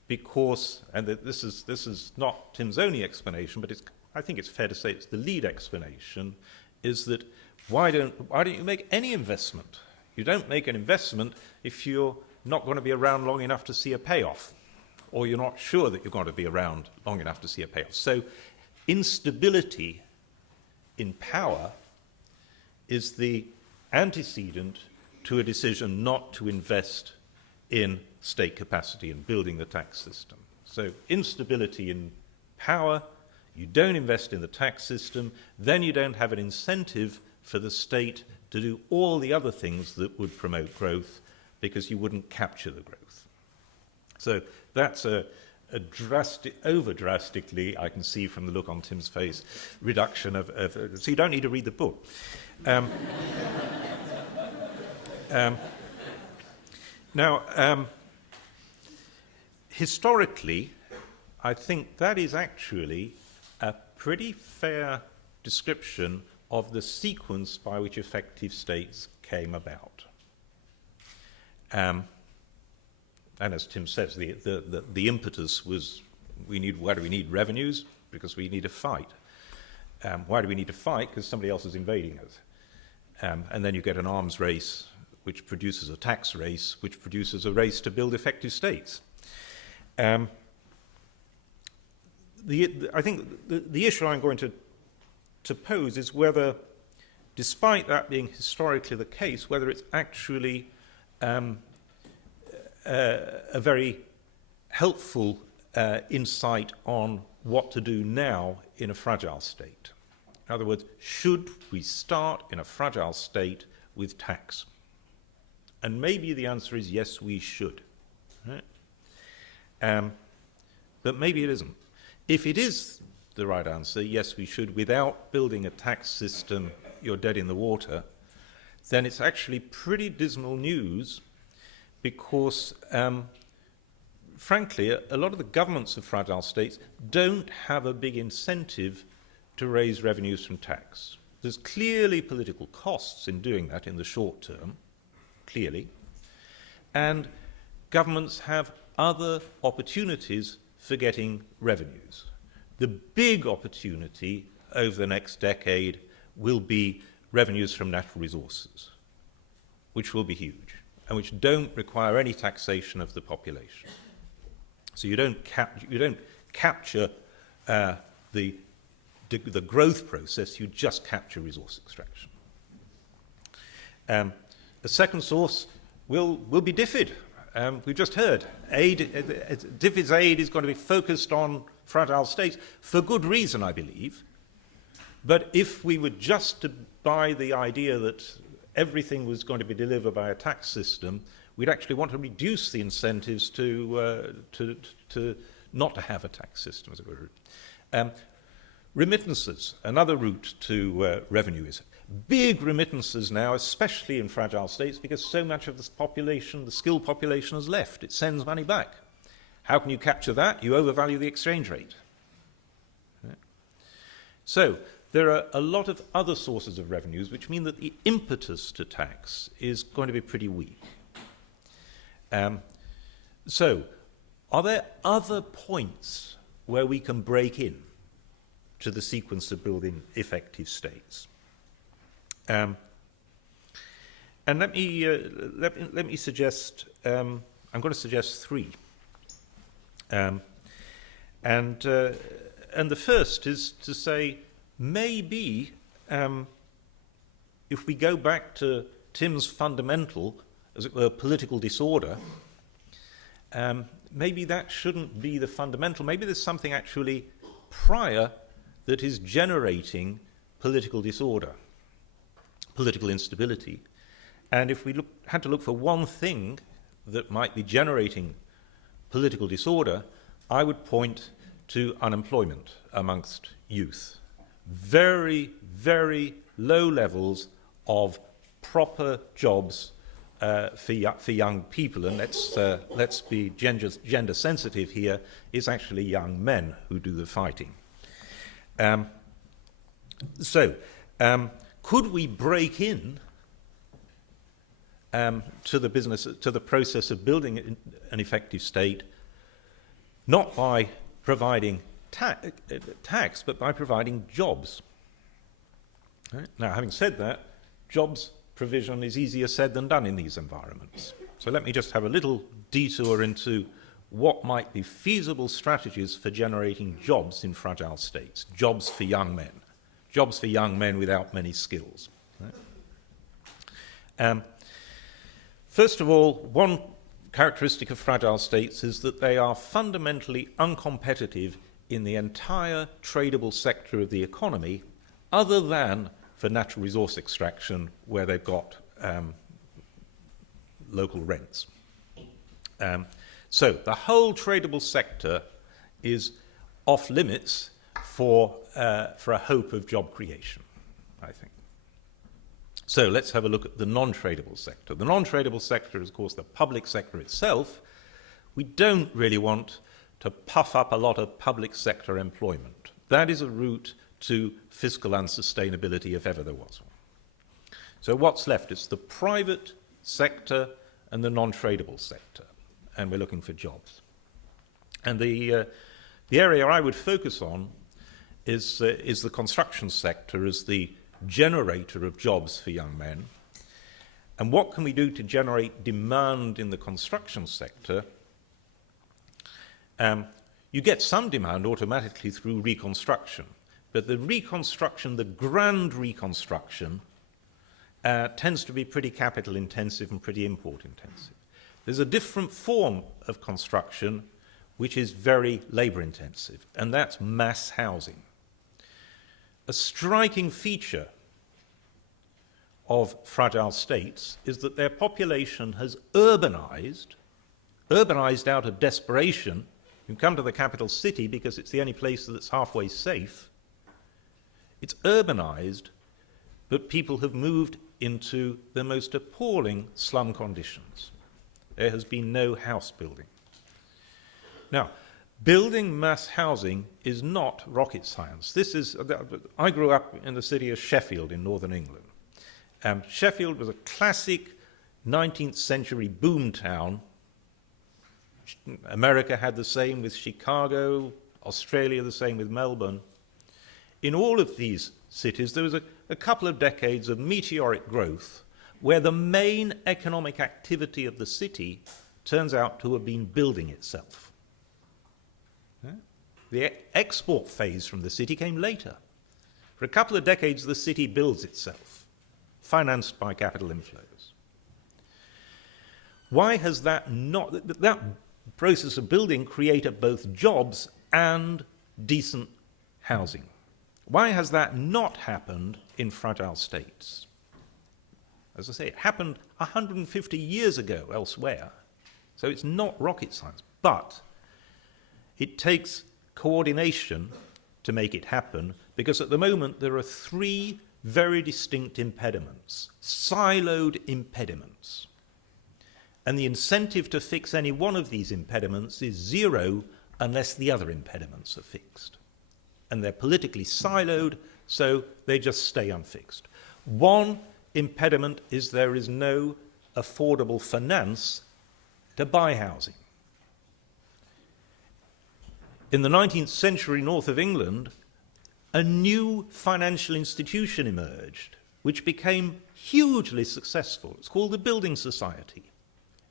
Because, and this is not Tim's only explanation, but I think it's fair to say it's the lead explanation, is that why don't you make any investment? You don't make an investment if you're not going to be around long enough to see a payoff, or you're not sure that you're going to be around long enough to see a payoff. So instability in power is the antecedent to a decision not to invest in state capacity and building the tax system. So instability in power, you don't invest in the tax system, then you don't have an incentive for the state to do all the other things that would promote growth, because you wouldn't capture the growth. So that's a over-drastically, I can see from the look on Tim's face, reduction of so you don't need to read the book. Now, historically, I think that is actually a pretty fair description of the sequence by which effective states came about. And as Tim says, the impetus was, why do we need revenues? Because we need a fight. Why do we need to fight? Because somebody else is invading us. And then you get an arms race, which produces a tax race, which produces a race to build effective states. I think the issue I'm going to to pose is whether, despite that being historically the case, whether it's actually a very helpful insight on what to do now in a fragile state. In other words, should we start in a fragile state with tax? And maybe the answer is yes, we should. Right? But maybe it isn't. If it is the right answer, yes, we should, without building a tax system, you're dead in the water, then it's actually pretty dismal news because, frankly, a lot of the governments of fragile states don't have a big incentive to raise revenues from tax. There's clearly political costs in doing that in the short term, clearly, and governments have other opportunities for getting revenues. The big opportunity over the next decade will be revenues from natural resources, which will be huge and which don't require any taxation of the population. So you don't capture the growth process, you just capture resource extraction. The second source will be DFID. We've just heard DFID's aid is going to be focused on fragile states for good reason, I believe. But if we were just to buy the idea that everything was going to be delivered by a tax system, we'd actually want to reduce the incentives to not to have a tax system as a route. Remittances, another route to revenue is big remittances now, especially in fragile states, because so much of the population, the skilled population, has left. It sends money back. How can you capture that? You overvalue the exchange rate. Right? So there are a lot of other sources of revenues which mean that the impetus to tax is going to be pretty weak. So are there other points where we can break in to the sequence of building effective states? And let me suggest, I'm going to suggest three. And the first is to say, maybe if we go back to Tim's fundamental, as it were, political disorder, maybe that shouldn't be the fundamental. Maybe there's something actually prior that is generating political disorder, political instability. And if we had to look for one thing that might be generating political disorder, I would point to unemployment amongst youth. Very, very low levels of proper jobs for young people, and let's be gender sensitive here, is actually young men who do the fighting. Could we break in to the process of building an effective state, not by providing tax, but by providing jobs? Right? Now, having said that, jobs provision is easier said than done in these environments. So let me just have a little detour into what might be feasible strategies for generating jobs in fragile states, jobs for young men without many skills. Right? First of all, one characteristic of fragile states is that they are fundamentally uncompetitive in the entire tradable sector of the economy, other than for natural resource extraction, where they've got local rents. So the whole tradable sector is off limits for a hope of job creation, I think. So let's have a look at the non-tradable sector. The non-tradable sector is, of course, the public sector itself. We don't really want to puff up a lot of public sector employment. That is a route to fiscal unsustainability, if ever there was one. So what's left? It's the private sector and the non-tradable sector, and we're looking for jobs. And the area I would focus on is the construction sector as the generator of jobs for young men. And what can we do to generate demand in the construction sector? You get some demand automatically through reconstruction, but the reconstruction, the grand reconstruction, tends to be pretty capital intensive and pretty import intensive. There's a different form of construction which is very labor intensive, and that's mass housing. A striking feature of fragile states is that their population has urbanized out of desperation. You come to the capital city because it's the only place that's halfway safe. It's urbanized, but people have moved into the most appalling slum conditions. There has been no house building. Now, building mass housing is not rocket science. I grew up in the city of Sheffield in northern England. Sheffield was a classic 19th century boom town. America had the same with Chicago, Australia the same with Melbourne. In all of these cities, there was a couple of decades of meteoric growth where the main economic activity of the city turns out to have been building itself. The export phase from the city came later. For a couple of decades, the city builds itself, financed by capital inflows. Why has that process of building created both jobs and decent housing? Why has that not happened in fragile states? As I say, it happened 150 years ago elsewhere, so it's not rocket science, but it takes coordination to make it happen, because at the moment there are three very distinct impediments, siloed impediments. And the incentive to fix any one of these impediments is zero unless the other impediments are fixed. And they're politically siloed, so they just stay unfixed. One impediment is there is no affordable finance to buy housing. In the 19th century north of England, a new financial institution emerged, which became hugely successful. It's called the Building Society.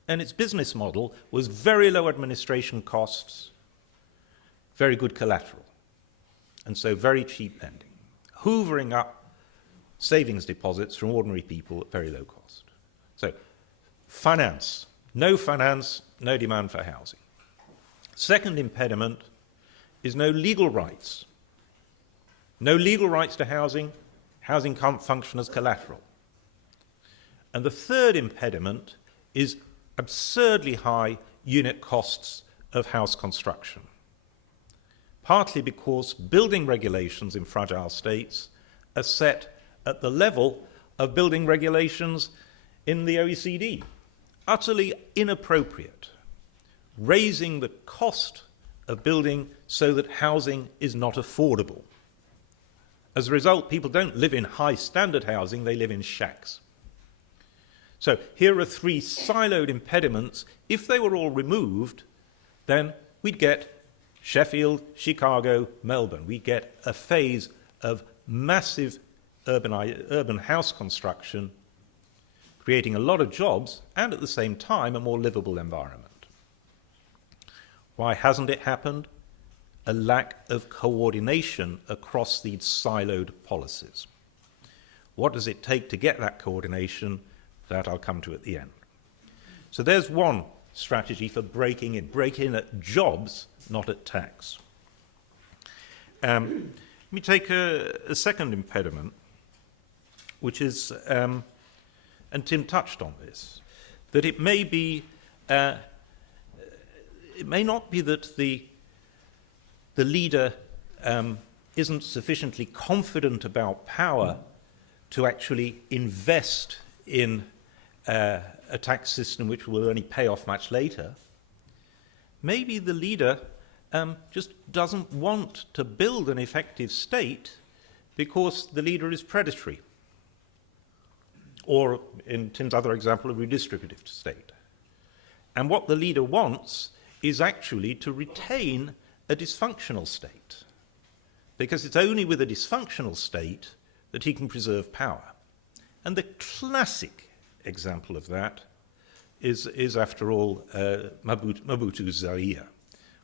And its business model was very low administration costs, very good collateral, and so very cheap lending, hoovering up savings deposits from ordinary people at very low cost. So finance, no demand for housing. Second impediment is no legal rights. No legal rights to housing. Housing can't function as collateral. And the third impediment is absurdly high unit costs of house construction, partly because building regulations in fragile states are set at the level of building regulations in the OECD, utterly inappropriate, raising the cost of building so that housing is not affordable. As a result, people don't live in high standard housing, they live in shacks. So here are three siloed impediments. If they were all removed, then we'd get Sheffield, Chicago, Melbourne. We'd get a phase of massive urban house construction, creating a lot of jobs and at the same time a more livable environment. Why hasn't it happened? A lack of coordination across these siloed policies. What does it take to get that coordination? That I'll come to at the end. So there's one strategy for breaking in at jobs, not at tax. Let me take a second impediment, which is, and Tim touched on this, that it may not be that the leader isn't sufficiently confident about power to actually invest in a tax system which will only pay off much later. Maybe the leader just doesn't want to build an effective state because the leader is predatory. Or, in Tim's other example, a redistributive state. And what the leader wants is actually to retain a dysfunctional state, because it's only with a dysfunctional state that he can preserve power. And the classic example of that is after all, Mobutu Zayed,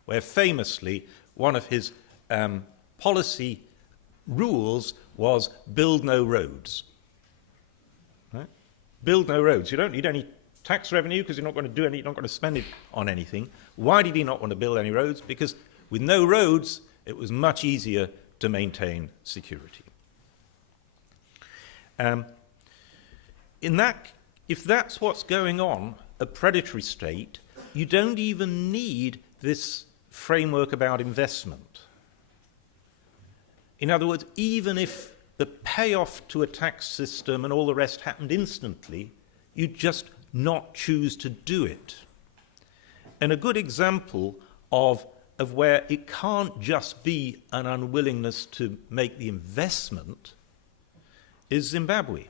where famously one of his policy rules was build no roads. Right? Build no roads. You don't need any tax revenue because you're not going to do any, you're not going to spend it on anything. Why did he not want to build any roads? Because with no roads, it was much easier to maintain security. If that's what's going on, a predatory state, you don't even need this framework about investment. In other words, even if the payoff to a tax system and all the rest happened instantly, you just not choose to do it. And a good example of where it can't just be an unwillingness to make the investment is Zimbabwe.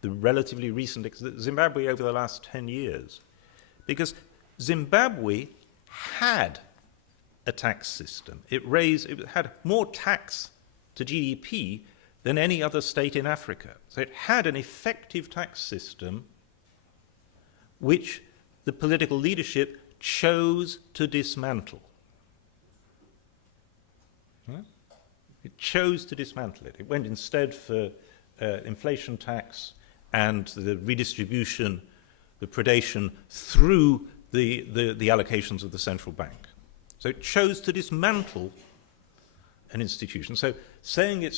The relatively recent Zimbabwe over the last 10 years. Because Zimbabwe had a tax system. It had more tax to GDP than any other state in Africa. So it had an effective tax system which the political leadership chose to dismantle. It chose to dismantle it. It went instead for inflation tax and the redistribution, the predation through the allocations of the central bank. So it chose to dismantle an institution. So saying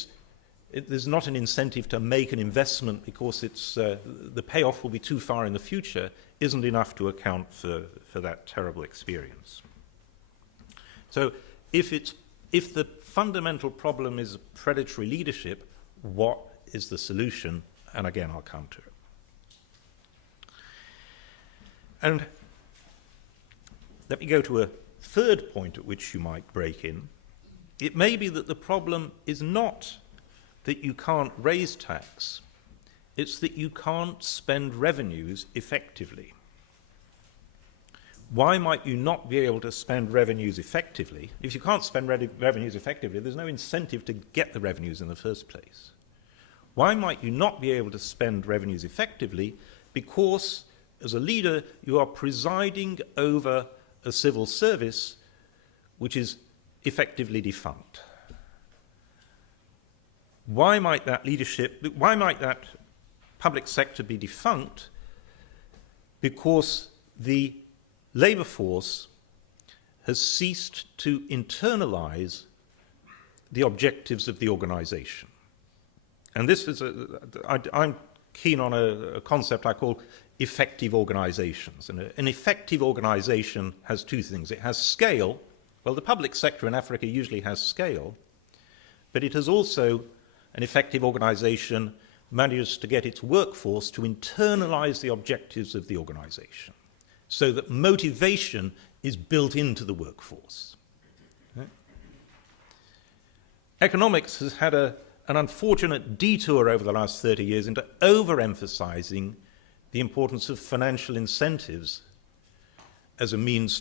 there's not an incentive to make an investment because the payoff will be too far in the future isn't enough to account for that terrible experience. So if the fundamental problem is predatory leadership, what is the solution? And again, I'll come to it. And let me go to a third point at which you might break in. It may be that the problem is not that you can't raise tax, it's that you can't spend revenues effectively. Why might you not be able to spend revenues effectively? If you can't spend revenues effectively, there's no incentive to get the revenues in the first place. Why might you not be able to spend revenues effectively? Because, as a leader, you are presiding over a civil service which is effectively defunct. Why might that public sector be defunct? Because the labour force has ceased to internalise the objectives of the organisation. And this is I'm keen on a concept I call effective organisations. And an effective organisation has two things. It has scale. Well, the public sector in Africa usually has scale, but it has also, an effective organisation manages to get its workforce to internalise the objectives of the organisation, so that motivation is built into the workforce. Okay? Economics has had an unfortunate detour over the last 30 years into overemphasising the importance of financial incentives as a means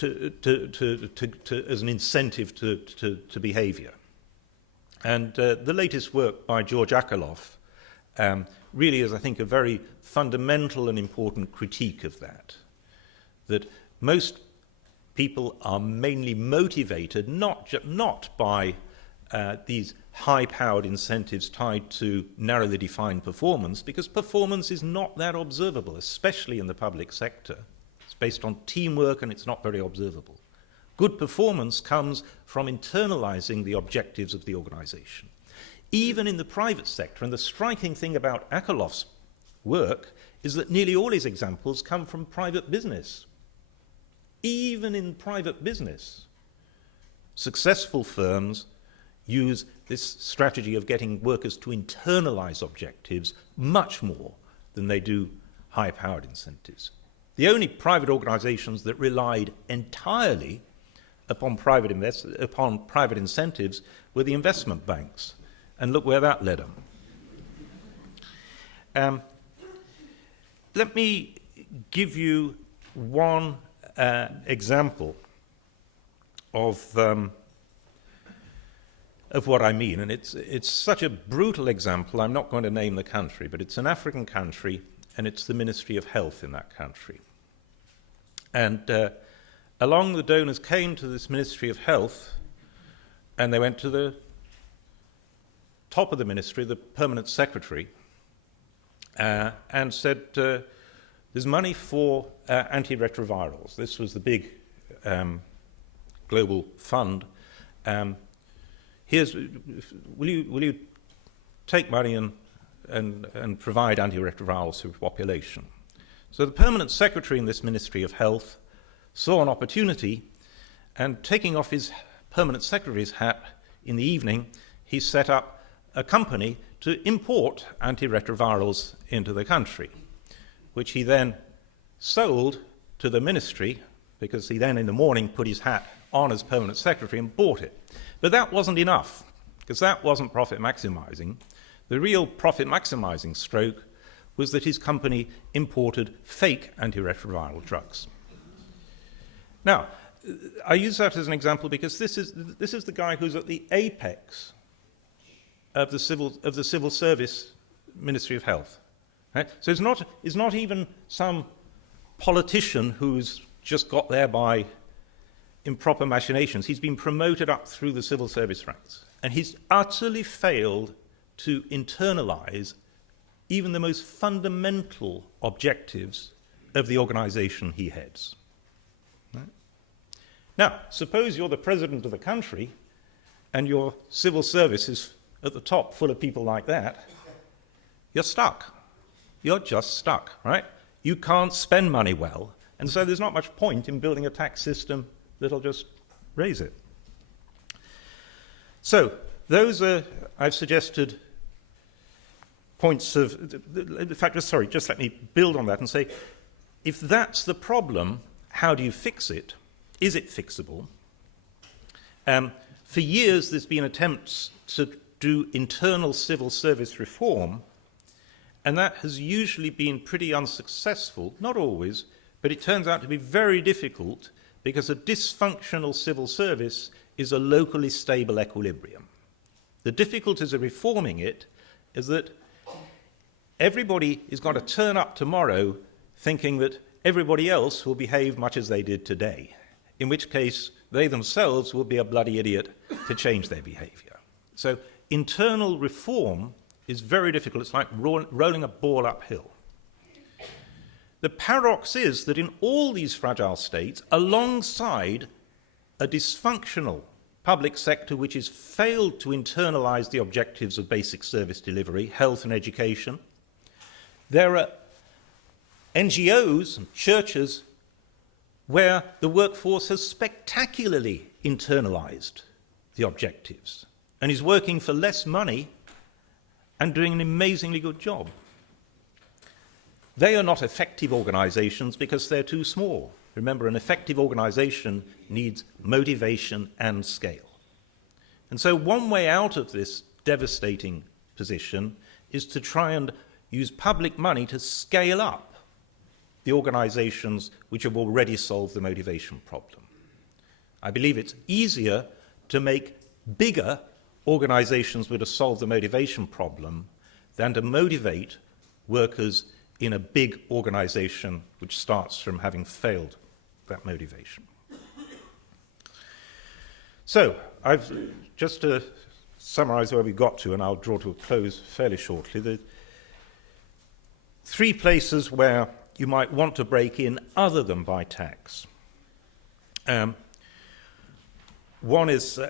as an incentive to behaviour. And the latest work by George Akerlof really is, I think, a very fundamental and important critique of that. That most people are mainly motivated not by these high-powered incentives tied to narrowly defined performance, because performance is not that observable, especially in the public sector. It's based on teamwork and it's not very observable. Good performance comes from internalizing the objectives of the organization. Even in the private sector, and the striking thing about Akerlof's work is that nearly all his examples come from private business. Even in private business, successful firms use this strategy of getting workers to internalize objectives much more than they do high-powered incentives. The only private organizations that relied entirely upon private incentives were the investment banks. And look where that led them. Let me give you one example of what I mean. And it's such a brutal example, I'm not going to name the country, but it's an African country, and it's the Ministry of Health in that country. And along the donors came to this Ministry of Health and they went to the top of the ministry, the permanent secretary, and said, there's money for antiretrovirals. This was the big global fund. Will you take money and provide antiretrovirals to the population? So the permanent secretary in this Ministry of Health saw an opportunity, and taking off his permanent secretary's hat in the evening, he set up a company to import antiretrovirals into the country, which he then sold to the ministry, because he then in the morning put his hat on as permanent secretary and bought it. But that wasn't enough, because that wasn't profit maximizing. The real profit maximizing stroke was that his company imported fake antiretroviral drugs. Now, I use that as an example because this is the guy who's at the apex of the civil service Ministry of Health. Right? So it's not even some politician who's just got there by improper machinations. He's been promoted up through the civil service ranks, and he's utterly failed to internalize even the most fundamental objectives of the organization he heads. Right? Now, suppose you're the president of the country and your civil service is at the top full of people like that. You're stuck. You're just stuck, right? You can't spend money well, and so there's not much point in building a tax system that'll just raise it. So those are, I've suggested, points of, in fact, just let me build on that and say, if that's the problem, how do you fix it? Is it fixable? For years, there's been attempts to do internal civil service reform, and that has usually been pretty unsuccessful, not always, but it turns out to be very difficult because a dysfunctional civil service is a locally stable equilibrium. The difficulties of reforming it is that everybody is going to turn up tomorrow thinking that everybody else will behave much as they did today, in which case they themselves will be a bloody idiot to change their behavior. So internal reform is very difficult. It's like rolling a ball uphill. The paradox is that in all these fragile states, alongside a dysfunctional public sector which has failed to internalize the objectives of basic service delivery, health and education, there are NGOs and churches where the workforce has spectacularly internalized the objectives and is working for less money and doing an amazingly good job. They are not effective organizations because they're too small. Remember, an effective organization needs motivation and scale. And so one way out of this devastating position is to try and use public money to scale up the organizations which have already solved the motivation problem. I believe it's easier to make bigger organizations which have solved the motivation problem than to motivate workers in a big organization which starts from having failed that motivation. So, just to summarize where we got to, and I'll draw to a close fairly shortly, the three places where you might want to break in other than by tax. One is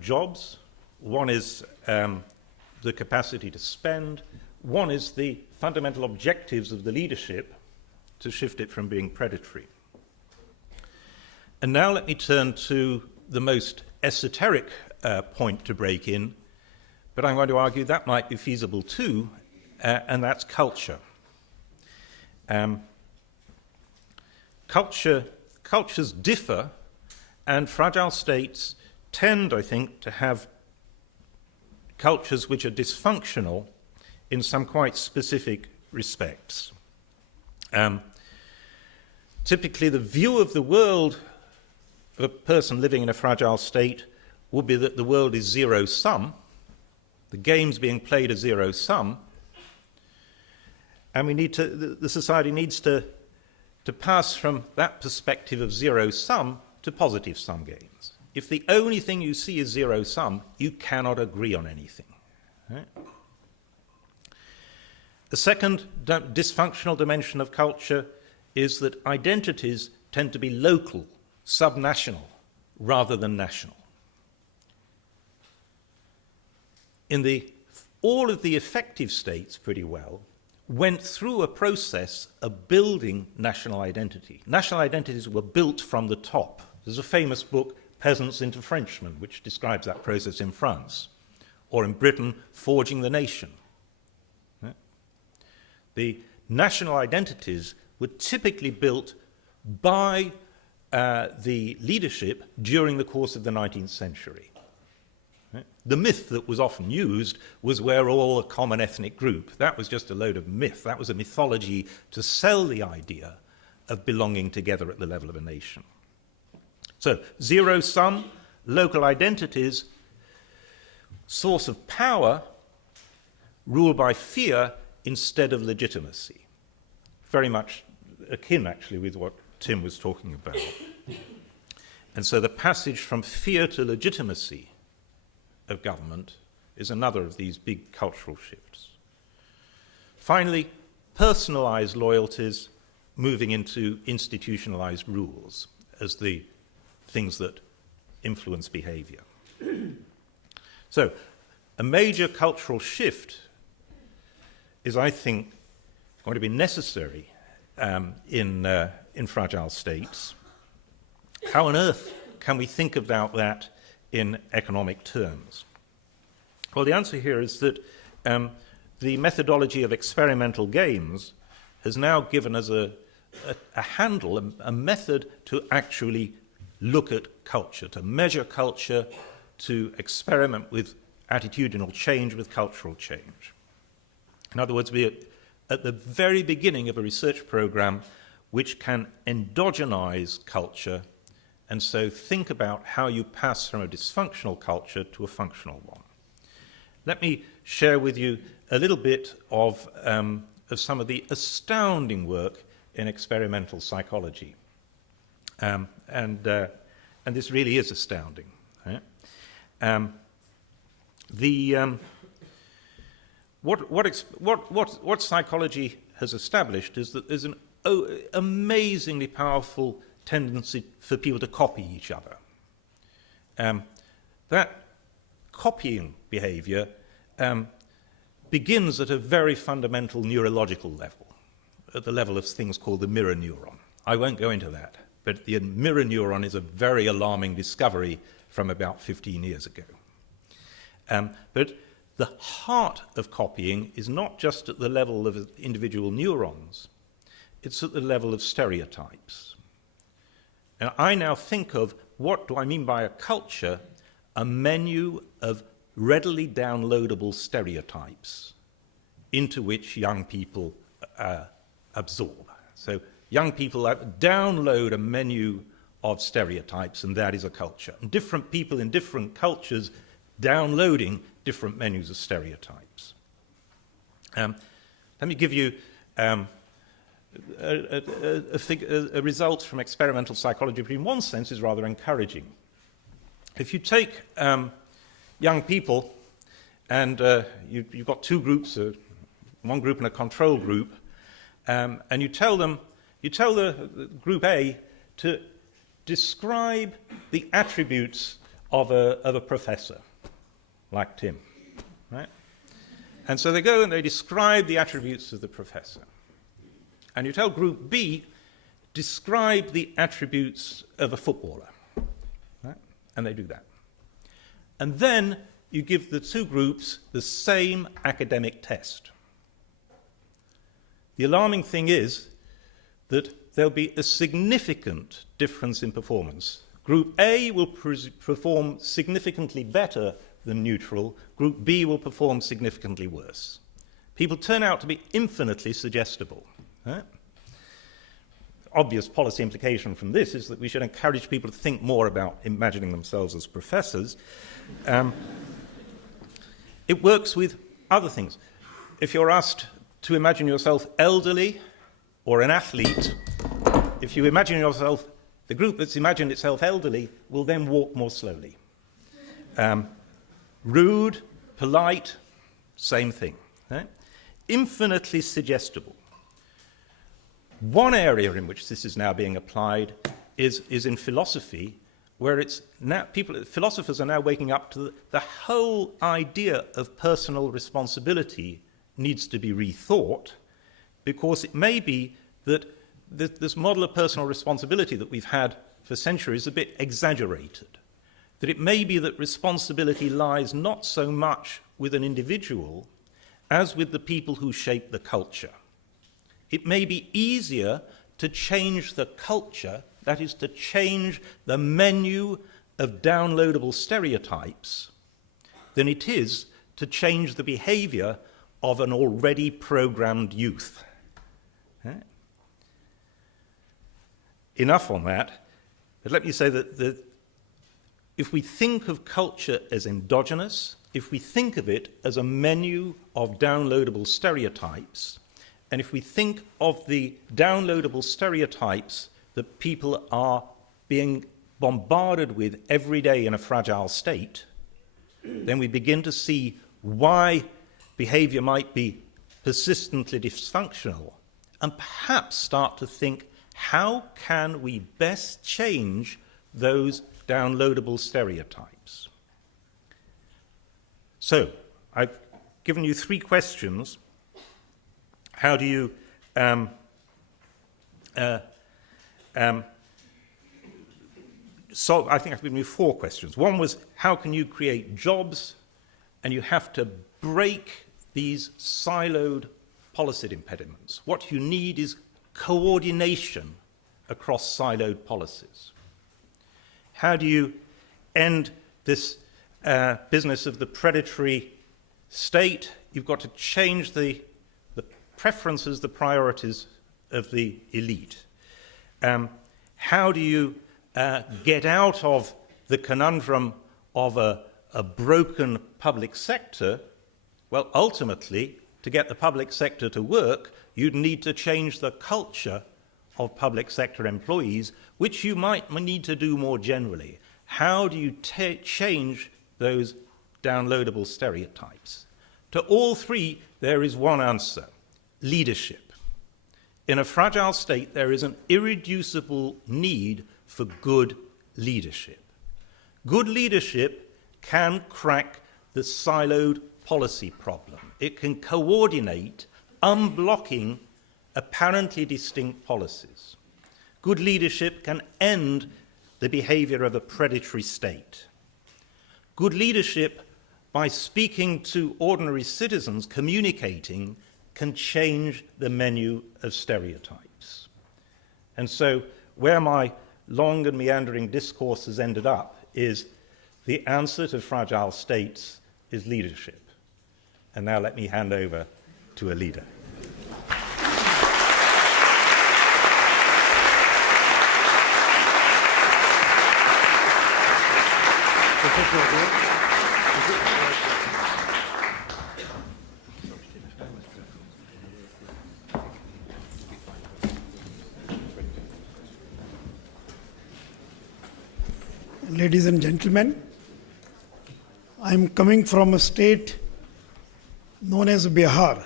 jobs, one is the capacity to spend, one is the fundamental objectives of the leadership to shift it from being predatory. And now let me turn to the most esoteric point to break in, but I'm going to argue that might be feasible too, and that's culture. Cultures differ, and fragile states tend, I think, to have cultures which are dysfunctional in some quite specific respects. Typically, the view of the world of a person living in a fragile state would be that the world is zero-sum, the games being played are zero-sum, and the society needs to pass from that perspective of zero-sum to positive-sum games. if the only thing you see is zero sum, you cannot agree on anything. Right? The second dysfunctional dimension of culture is that identities tend to be local, subnational, rather than national. All of the effective states, pretty well, went through a process of building national identity. National identities were built from the top. There's a famous book, Peasants into Frenchmen, which describes that process in France, or in Britain, Forging the Nation. Right? The national identities were typically built by the leadership during the course of the 19th century. Right? The myth that was often used was we're all a common ethnic group. That was just a load of myth. That was a mythology to sell the idea of belonging together at the level of a nation. So, zero sum, local identities, source of power, ruled by fear instead of legitimacy. Very much akin, actually, with what Tim was talking about. And so the passage from fear to legitimacy of government is another of these big cultural shifts. Finally, personalized loyalties moving into institutionalized rules as the things that influence behavior. So, a major cultural shift is, I think, going to be necessary in fragile states. How on earth can we think about that in economic terms? Well, the answer here is that the methodology of experimental games has now given us a handle, a method to actually look at culture, to measure culture, to experiment with attitudinal change, with cultural change. In other words, we're at the very beginning of a research program which can endogenize culture and so think about how you pass from a dysfunctional culture to a functional one. Let me share with you a little bit of some of the astounding work in experimental psychology. And this really is astounding. Right? What psychology has established is that there's an amazingly powerful tendency for people to copy each other. That copying behavior begins at a very fundamental neurological level, at the level of things called the mirror neuron. I won't go into that, but the mirror neuron is a very alarming discovery from about 15 years ago. But the heart of copying is not just at the level of individual neurons, it's at the level of stereotypes. And I now think of, what do I mean by a culture? A menu of readily downloadable stereotypes into which young people absorb. So young people download a menu of stereotypes, and that is a culture. And different people in different cultures downloading different menus of stereotypes. Let me give you a result from experimental psychology, which in one sense is rather encouraging. If you take young people and you've got two groups, one group and a control group, and you tell the group A to describe the attributes of a professor, like Tim, right? And so they go and they describe the attributes of the professor. And you tell group B, describe the attributes of a footballer, right? And they do that. And then you give the two groups the same academic test. The alarming thing is that there'll be a significant difference in performance. Group A will perform significantly better than neutral. Group B will perform significantly worse. People turn out to be infinitely suggestible. Right? Obvious policy implication from this is that we should encourage people to think more about imagining themselves as professors. It works with other things. If you're asked to imagine yourself elderly or an athlete, if you imagine yourself The group that's imagined itself elderly will then walk more slowly. Rude, polite, same thing. Right? Infinitely suggestible. One area in which this is now being applied is in philosophy, where it's now philosophers are now waking up to the whole idea of personal responsibility needs to be rethought, because it may be that this model of personal responsibility that we've had for centuries is a bit exaggerated. That it may be that responsibility lies not so much with an individual as with the people who shape the culture. It may be easier to change the culture, that is, to change the menu of downloadable stereotypes, than it is to change the behavior of an already programmed youth. Enough on that, but let me say that if we think of culture as endogenous, if we think of it as a menu of downloadable stereotypes, and if we think of the downloadable stereotypes that people are being bombarded with every day in a fragile state, then we begin to see why behavior might be persistently dysfunctional, and perhaps start to think, how can we best change those downloadable stereotypes? So, I've given you 3 questions. How do you solve? I think I've given you 4 questions. One was, how can you create jobs? And you have to break these siloed policy impediments. What you need is coordination across siloed policies. How do you end this business of the predatory state? You've got to change the preferences, the priorities of the elite. How do you get out of the conundrum of a broken public sector? Well, ultimately, to get the public sector to work, you'd need to change the culture of public sector employees, which you might need to do more generally. How do you change those downloadable stereotypes? To all 3, there is one answer: leadership. In a fragile state, there is an irreducible need for good leadership. Good leadership can crack the siloed policy problem. It can coordinate unblocking apparently distinct policies. Good leadership can end the behavior of a predatory state. Good leadership, by speaking to ordinary citizens, communicating, can change the menu of stereotypes. And so where my long and meandering discourse has ended up is the answer to fragile states is leadership. And now let me hand over to a leader. Ladies and gentlemen, I am coming from a state known as Bihar,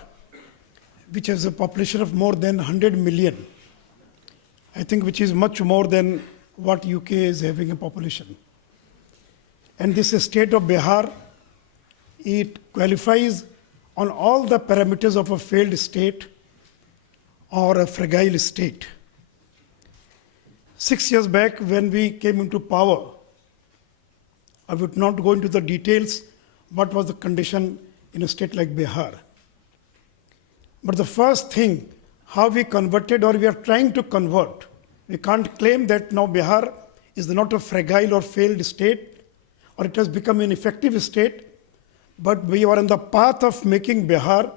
which has a population of more than 100 million, I think, which is much more than what UK is having a population. And this state of Bihar, it qualifies on all the parameters of a failed state or a fragile state. 6 years back, when we came into power, I would not go into the details what was the condition in a state like Bihar. But the first thing, how we converted or we are trying to convert, we can't claim that now Bihar is not a fragile or failed state, or it has become an effective state, but we are on the path of making Bihar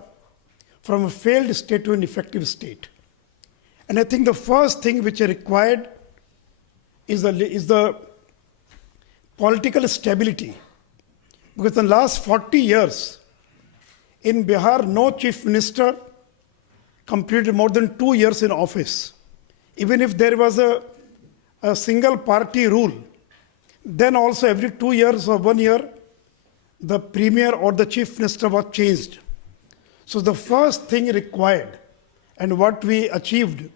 from a failed state to an effective state. And I think the first thing which is required is the political stability. Because in the last 40 years, in Bihar, no chief minister completed more than 2 years in office. Even if there was a a single party rule. Then also every 2 years or 1 year, the premier or the chief minister was changed. So the first thing required and what we achieved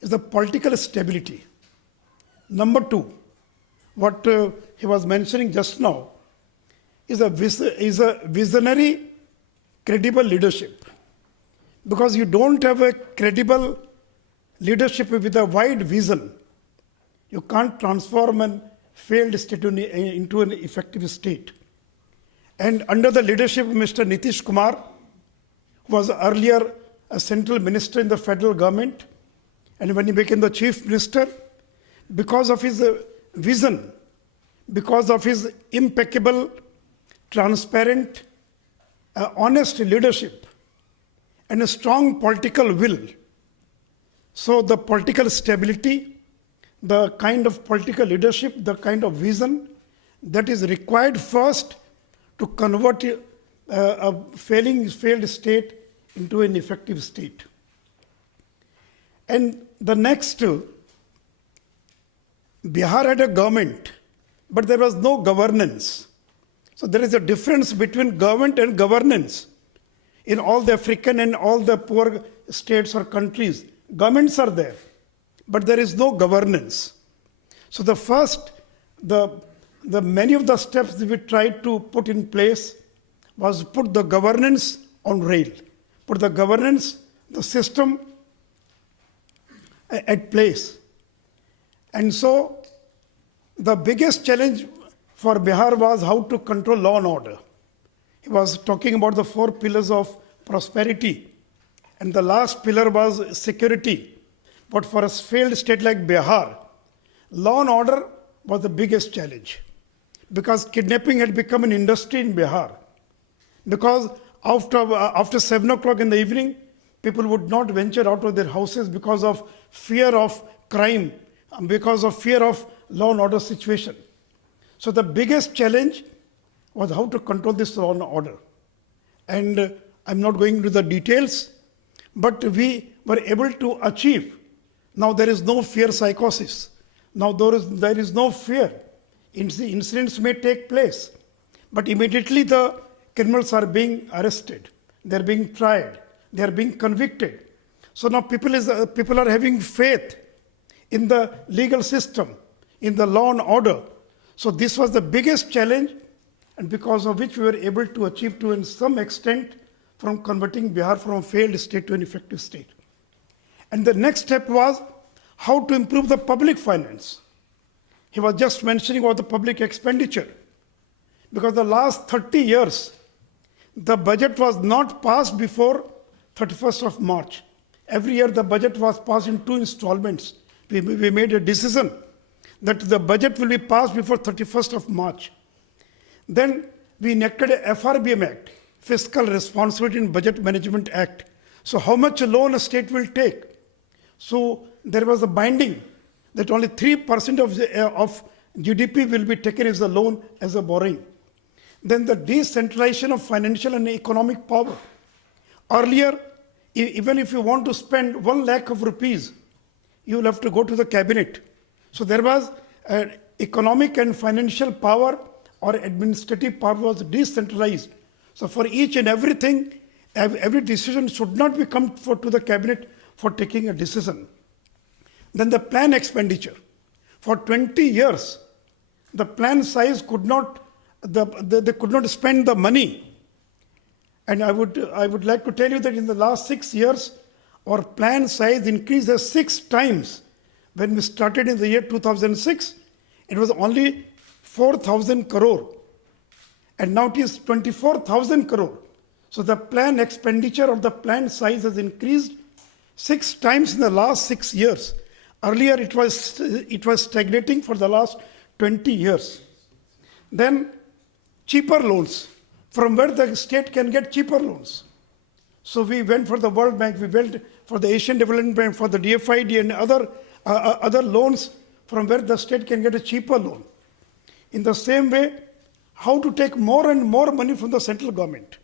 is the political stability. Number two, what he was mentioning just now, is a visionary, credible leadership. Because you don't have a credible leadership with a wide vision, you can't transform a failed state into an effective state. And under the leadership of Mr. Nitish Kumar, who was earlier a central minister in the federal government, and when he became the chief minister, because of his vision, because of his impeccable, transparent, honest leadership, and a strong political will. So the political stability, the kind of political leadership, the kind of vision that is required first to convert a failed state into an effective state. And the next, Bihar had a government, but there was no governance. So there is a difference between government and governance. In all the African and all the poor states or countries, governments are there, but there is no governance. So the first, many of the steps that we tried to put in place was put the governance on rail, put the governance, the system at place. And so the biggest challenge for Bihar was how to control law and order. He was talking about the 4 pillars of prosperity, and the last pillar was security. But for a failed state like Bihar, law and order was the biggest challenge, because kidnapping had become an industry in Bihar. Because after 7 o'clock in the evening, people would not venture out of their houses because of fear of crime, because of fear of law and order situation. So the biggest challenge was how to control this law and order. And I'm not going into the details, but we were able to achieve. Now there is no fear psychosis. Now there is no fear. Incidents may take place, but immediately the criminals are being arrested. They're being tried. They're being convicted. So now people are having faith in the legal system, in the law and order. So this was the biggest challenge, and because of which we were able to achieve to some extent from converting Bihar from a failed state to an effective state. And the next step was how to improve the public finance. He was just mentioning about the public expenditure. Because the last 30 years, the budget was not passed before 31st of March. Every year the budget was passed in 2 installments. We made a decision that the budget will be passed before 31st of March. Then we enacted a FRBM Act, Fiscal Responsibility and Budget Management Act. So how much loan a state will take? So there was a binding that only 3% of GDP will be taken as a loan, as a borrowing. Then the decentralization of financial and economic power. Earlier, even if you want to spend 1 lakh of rupees, you will have to go to the cabinet. So there was economic and financial power or administrative power was decentralized. So for each and everything, every decision should not be come to the cabinet for taking a decision. Then the plan expenditure. For 20 years, the plan size could not, they could not spend the money. And I would like to tell you that in the last 6 years, our plan size increased 6 times. When we started in the year 2006, it was only 4,000 crore. And now it is 24,000 crore. So the plan expenditure or the plan size has increased 6 times in the last 6 years. Earlier it was stagnating for the last 20 years. Then cheaper loans, from where the state can get cheaper loans. So we went for the World Bank, we went for the Asian Development Bank, for the DFID and other loans from where the state can get a cheaper loan. In the same way, how to take more and more money from the central government.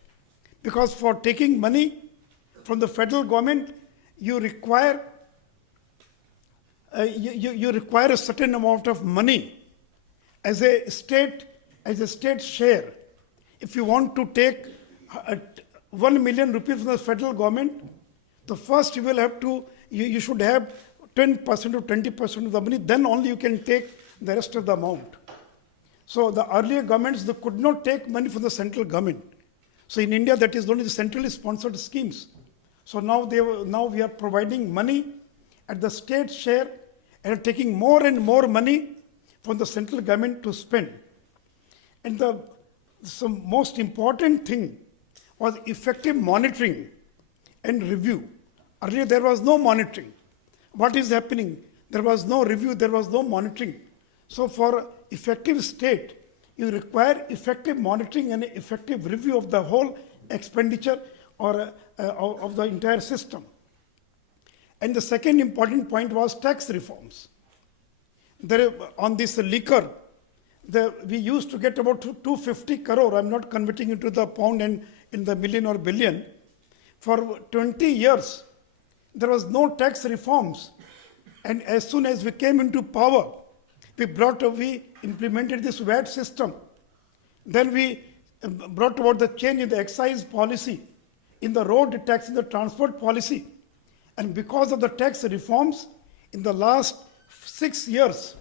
Because for taking money from the federal government, you require you require a certain amount of money as a state share. If you want to take 1 million rupees from the federal government, the first you will have to, you should have 10% or 20% of the money, then only you can take the rest of the amount. So the earlier governments, they could not take money from the central government. So in India, that is only the centrally sponsored schemes. So now we are providing money at the state share and taking more and more money from the central government to spend. And the most important thing was effective monitoring and review. Earlier there was no monitoring. What is happening? There was no review, there was no monitoring. So for effective state, you require effective monitoring and effective review of the whole expenditure or of the entire system. And the second important point was tax reforms. On this liquor, we used to get about 250 crore. I'm not converting into the pound and in the million or billion. For 20 years, there was no tax reforms. And as soon as we came into power, we implemented this VAT system. Then we brought about the change in the excise policy, in the road tax, in the transport policy. And because of the tax reforms, in the last 6 years,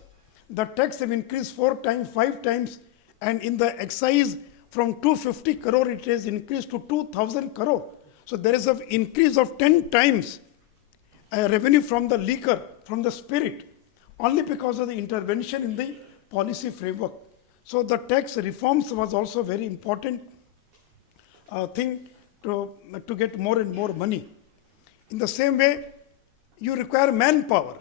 the tax have increased 4 times, 5 times, and in the excise from 250 crore, it has increased to 2,000 crore. So there is an increase of 10 times revenue from the liquor, from the spirit, only because of the intervention in the policy framework. So the tax reforms was also a very important thing to get more and more money. In the same way, you require manpower.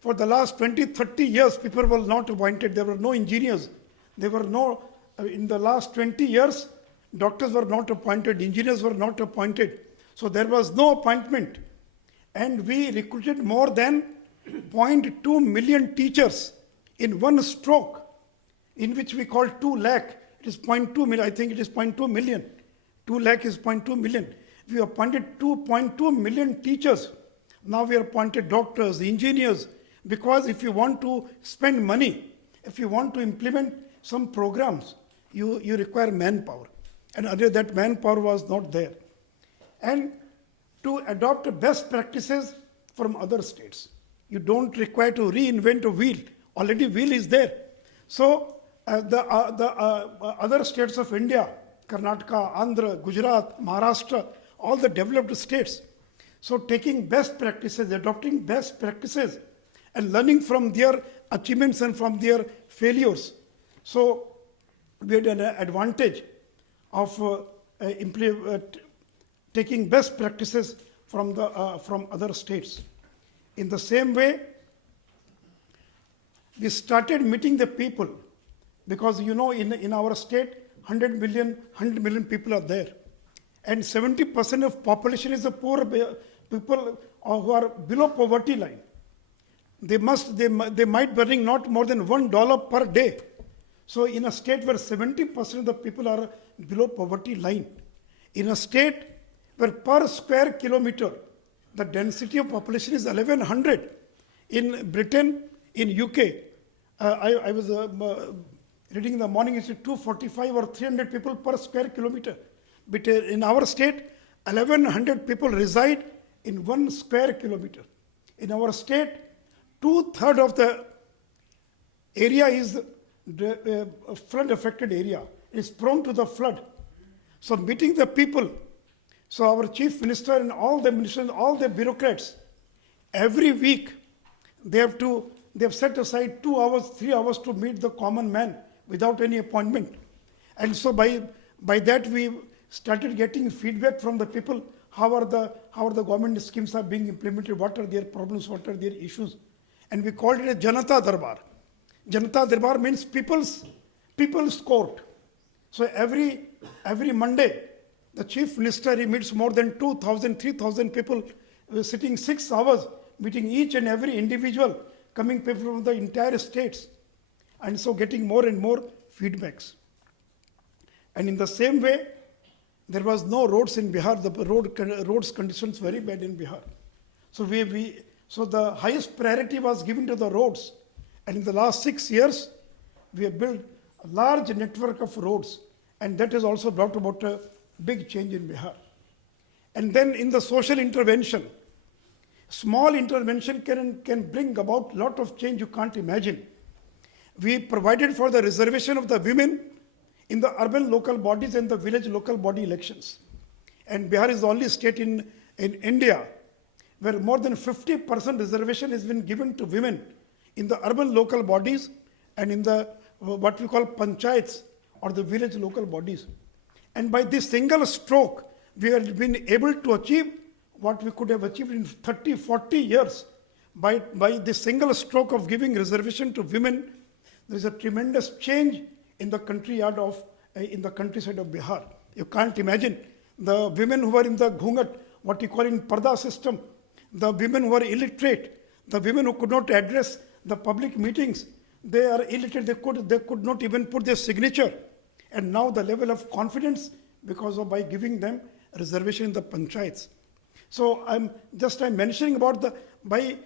For the last 20, 30 years, people were not appointed. There were no engineers. In the last 20 years, doctors were not appointed, engineers were not appointed. So there was no appointment. And we recruited more than 0.2 million teachers in one stroke, in which we call 2 lakh. It is 0.2 million, I think it is 0.2 million. 2 lakh is 0.2 million. We appointed 2.2 million teachers. Now we appointed doctors, engineers, because if you want to spend money, if you want to implement some programs, you require manpower. And earlier that manpower was not there. And to adopt best practices from other states. You don't require to reinvent a wheel. Already wheel is there. So the other states of India, Karnataka, Andhra, Gujarat, Maharashtra, all the developed states. So taking best practices, adopting best practices, and learning from their achievements and from their failures. So we had an advantage of taking best practices from other states. In the same way, we started meeting the people, because in our state 100 million people are there, and 70% of population is the poor people who are below poverty line. They might be earning not more than $1 per day. So in a state where 70% of the people are below poverty line, in a state where per square kilometer the density of population is 1100, in Britain, in UK, I was reading in the morning, it's 245 or 300 people per square kilometer. But in our state, 1100 people reside in 1 square kilometer. In our state, 2/3 of the area is flood affected area. It's prone to the flood. So meeting the people, so our chief minister and all the ministers, all the bureaucrats, every week they have set aside 2 hours, 3 hours to meet the common man without any appointment. And so by that we started getting feedback from the people, how are the government schemes are being implemented, what are their problems, what are their issues. And we called it a Janata Darbar. Janata Darbar means people's court. So every Monday, the chief minister, he meets more than 2,000, 3,000 people, sitting 6 hours, meeting each and every individual, coming people from the entire states, and so getting more and more feedbacks. And in the same way, there was no roads in Bihar. The roads conditions very bad in Bihar. So So the highest priority was given to the roads. And in the last 6 years, we have built a large network of roads. And that has also brought about a big change in Bihar. And then in the social intervention, small intervention can bring about a lot of change you can't imagine. We provided for the reservation of the women in the urban local bodies and the village local body elections. And Bihar is the only state in India where more than 50% reservation has been given to women in the urban local bodies and in the what we call panchayats or the village local bodies. And by this single stroke, we have been able to achieve what we could have achieved in 30, 40 years. By this single stroke of giving reservation to women, there is a tremendous change in the countryside of Bihar. You can't imagine the women who are in the ghungat, what you call in parda system, the women who are illiterate, the women who could not address the public meetings, they are illiterate, they could not even put their signature. And now the level of confidence because of by giving them reservation in the panchayats. So I'm mentioning about by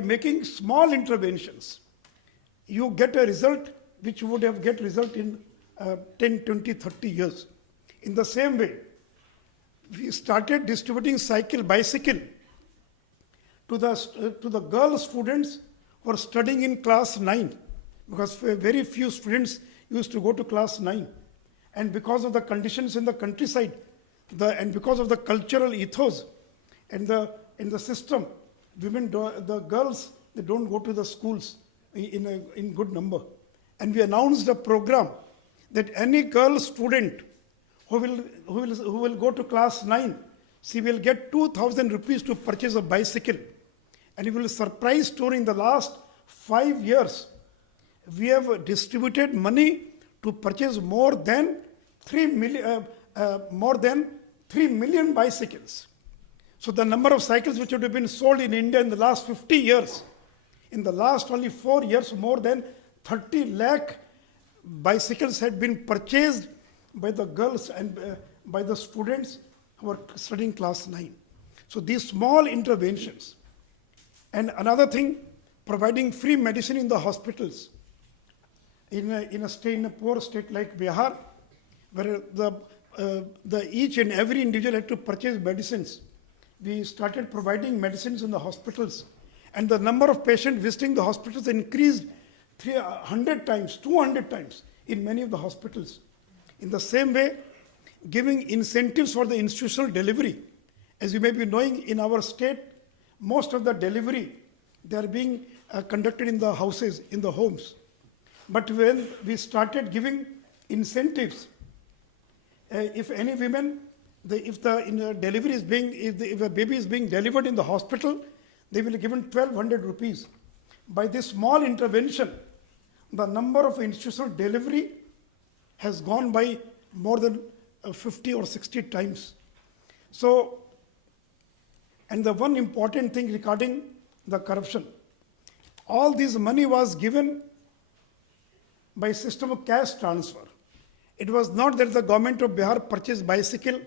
making small interventions, you get a result which would have get result in 10, 20, 30 years. In the same way, we started distributing bicycle to the girl students who are studying in class 9, because very few students used to go to class 9. And because of the conditions in the countryside, and because of the cultural ethos and in the system, the girls, they don't go to the schools in good number. And we announced a program that any girl student who will go to class 9, she will get 2,000 rupees to purchase a bicycle. And you will be surprised, during the last 5 years, we have distributed money to purchase more than 3 million bicycles. So the number of cycles which have been sold in India in the last 50 years, in the last only 4 years, more than 30 lakh bicycles had been purchased by the girls and by the students who are studying class 9. So these small interventions. And another thing, providing free medicine in the hospitals. In a poor state like Bihar, where each and every individual had to purchase medicines, we started providing medicines in the hospitals. And the number of patients visiting the hospitals increased 300 times, 200 times in many of the hospitals. In the same way, giving incentives for the institutional delivery. As you may be knowing, in our state, most of the delivery, they are being conducted in the houses, in the homes. But when we started giving incentives, if any women, if a baby is being delivered in the hospital, they will be given 1,200 rupees. By this small intervention, the number of institutional delivery has gone by more than 50 or 60 times. So, and the one important thing regarding the corruption, all this money was given by system of cash transfer. It was not that the government of Bihar purchased bicycle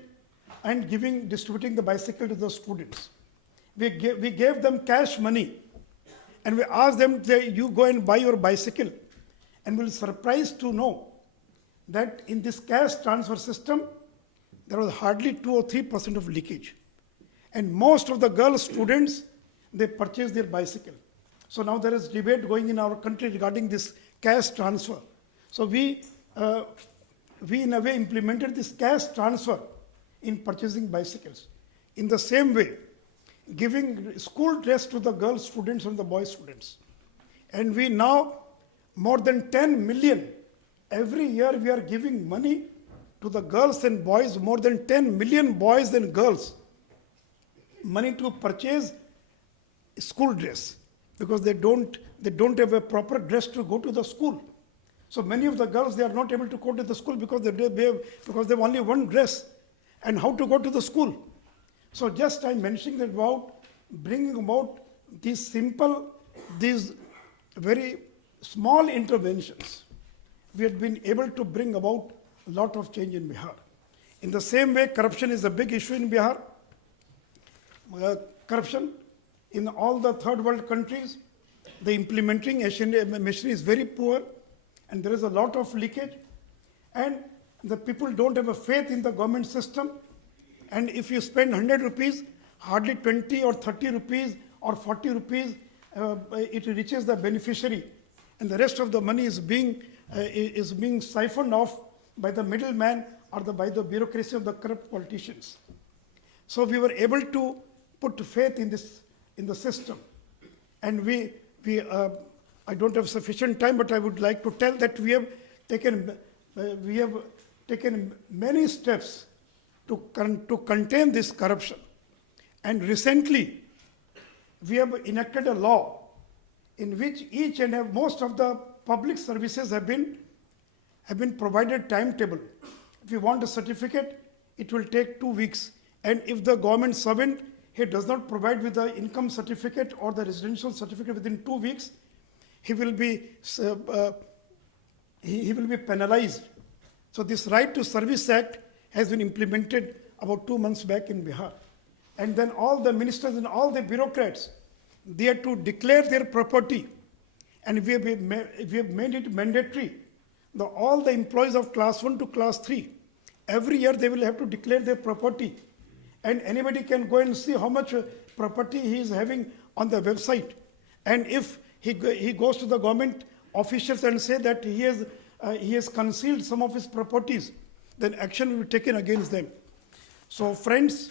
and distributing the bicycle to the students. We gave them cash money, and we asked them, you go and buy your bicycle. And we were surprised to know that in this cash transfer system, there was hardly 2 or 3% of leakage. And most of the girl students, they purchased their bicycle. So now there is debate going in our country regarding this cash transfer. So we in a way implemented this cash transfer in purchasing bicycles. In the same way, giving school dress to the girl students and the boy students. And we now, more than 10 million, every year we are giving money to the girls and boys, more than 10 million boys and girls, money to purchase school dress, because they don't have a proper dress to go to the school. So many of the girls, they are not able to go to the school because they have only one dress. And how to go to the school? So just I'm mentioning that about bringing about these very small interventions. We have been able to bring about a lot of change in Bihar. In the same way, corruption is a big issue in Bihar. Corruption, in all the third world countries, the implementing machinery is very poor, and there is a lot of leakage, and the people don't have a faith in the government system. And if you spend 100 rupees, hardly 20 or 30 rupees or 40 rupees, it reaches the beneficiary, and the rest of the money is being siphoned off by the middleman or by the bureaucracy of the corrupt politicians. So we were able to put faith in the system, and I don't have sufficient time, but I would like to tell that we have taken many steps to contain this corruption. And recently, we have enacted a law in which most of the public services have been provided timetable. If you want a certificate, it will take 2 weeks. And if the government servant, he does not provide with the income certificate or the residential certificate within 2 weeks, he will be penalized. So this Right to Service Act has been implemented about 2 months back in Bihar. And then all the ministers and all the bureaucrats, they are to declare their property. And we have made it mandatory. All the employees of class 1 to class 3, every year they will have to declare their property. And anybody can go and see how much property he is having on the website. And if he goes to the government officials and say that he has concealed some of his properties, then action will be taken against them. So friends,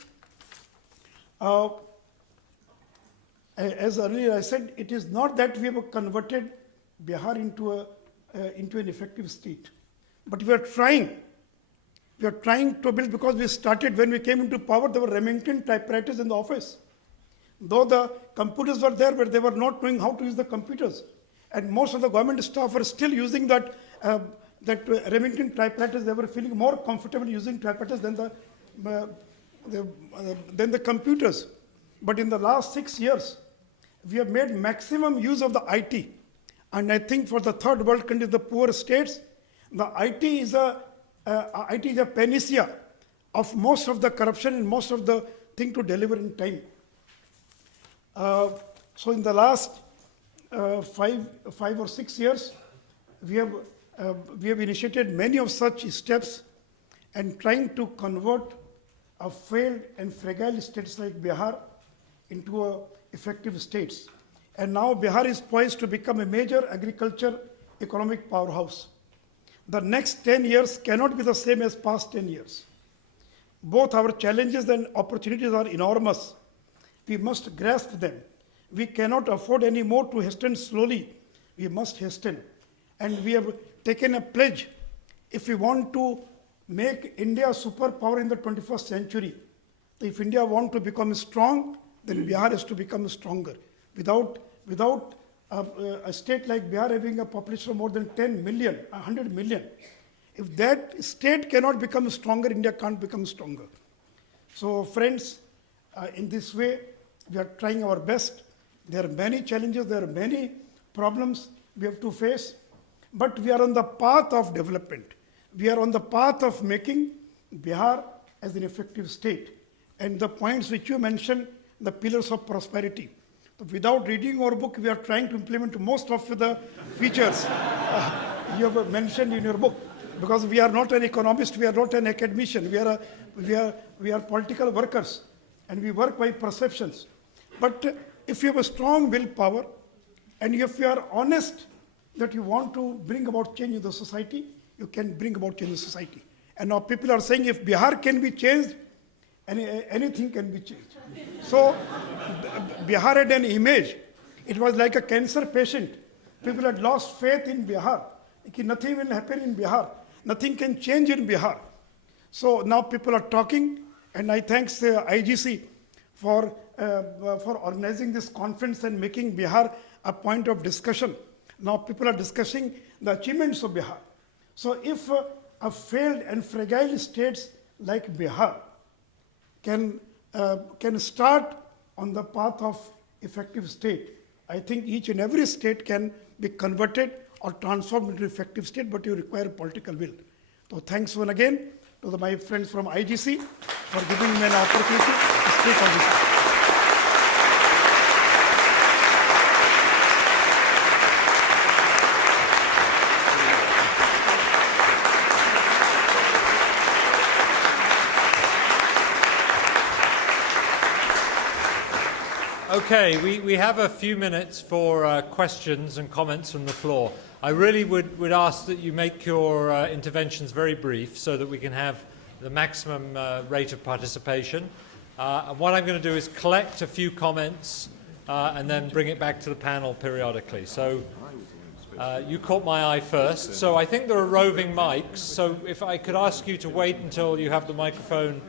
as earlier I said, it is not that we have converted Bihar into an effective state, but we are trying. We are trying to build, because we started, when we came into power, there were Remington typewriters in the office. Though the computers were there, but they were not knowing how to use the computers. And most of the government staff were still using that Remington typewriters. They were feeling more comfortable using typewriters than the computers. But in the last 6 years, we have made maximum use of the IT. And I think for the third world countries, the poor states, the IT is a panacea of most of the corruption and most of the thing to deliver in time. So in the last 5 or 6 years, we have initiated many of such steps and trying to convert a failed and fragile states like Bihar into effective states. And now Bihar is poised to become a major agriculture economic powerhouse. The next 10 years cannot be the same as past 10 years. Both our challenges and opportunities are enormous. We must grasp them. We cannot afford any more to hasten slowly. We must hasten. And we have taken a pledge. If we want to make India a superpower in the 21st century, if India wants to become strong, then Bihar has to become stronger. Without a state like Bihar having a population of more than 10 million, 100 million, if that state cannot become stronger, India can't become stronger. So friends, in this way, we are trying our best. There are many challenges, there are many problems we have to face, but we are on the path of development. We are on the path of making Bihar as an effective state. And the points which you mentioned, the pillars of prosperity. Without reading our book, we are trying to implement most of the features you have mentioned in your book. Because we are not an economist, we are not an academician, we are political workers, and we work by perceptions. But if you have a strong willpower, and if you are honest that you want to bring about change in the society, you can bring about change in society. And now people are saying if Bihar can be changed, anything can be changed. So Bihar had an image. It was like a cancer patient. People had lost faith in Bihar. Nothing will happen in Bihar. Nothing can change in Bihar. So now people are talking, and I thank IGC for organizing this conference and making Bihar a point of discussion. Now people are discussing the achievements of Bihar. So if a failed and fragile states like Bihar can start on the path of effective state, I think each and every state can be converted or transformed into effective state, but you require political will. So thanks once again to my friends from IGC for giving me an opportunity to speak on this. Okay, we have a few minutes for questions and comments from the floor. I really would ask that you make your interventions very brief so that we can have the maximum rate of participation. And what I'm going to do is collect a few comments and then bring it back to the panel periodically. So you caught my eye first. So I think there are roving mics. So if I could ask you to wait until you have the microphone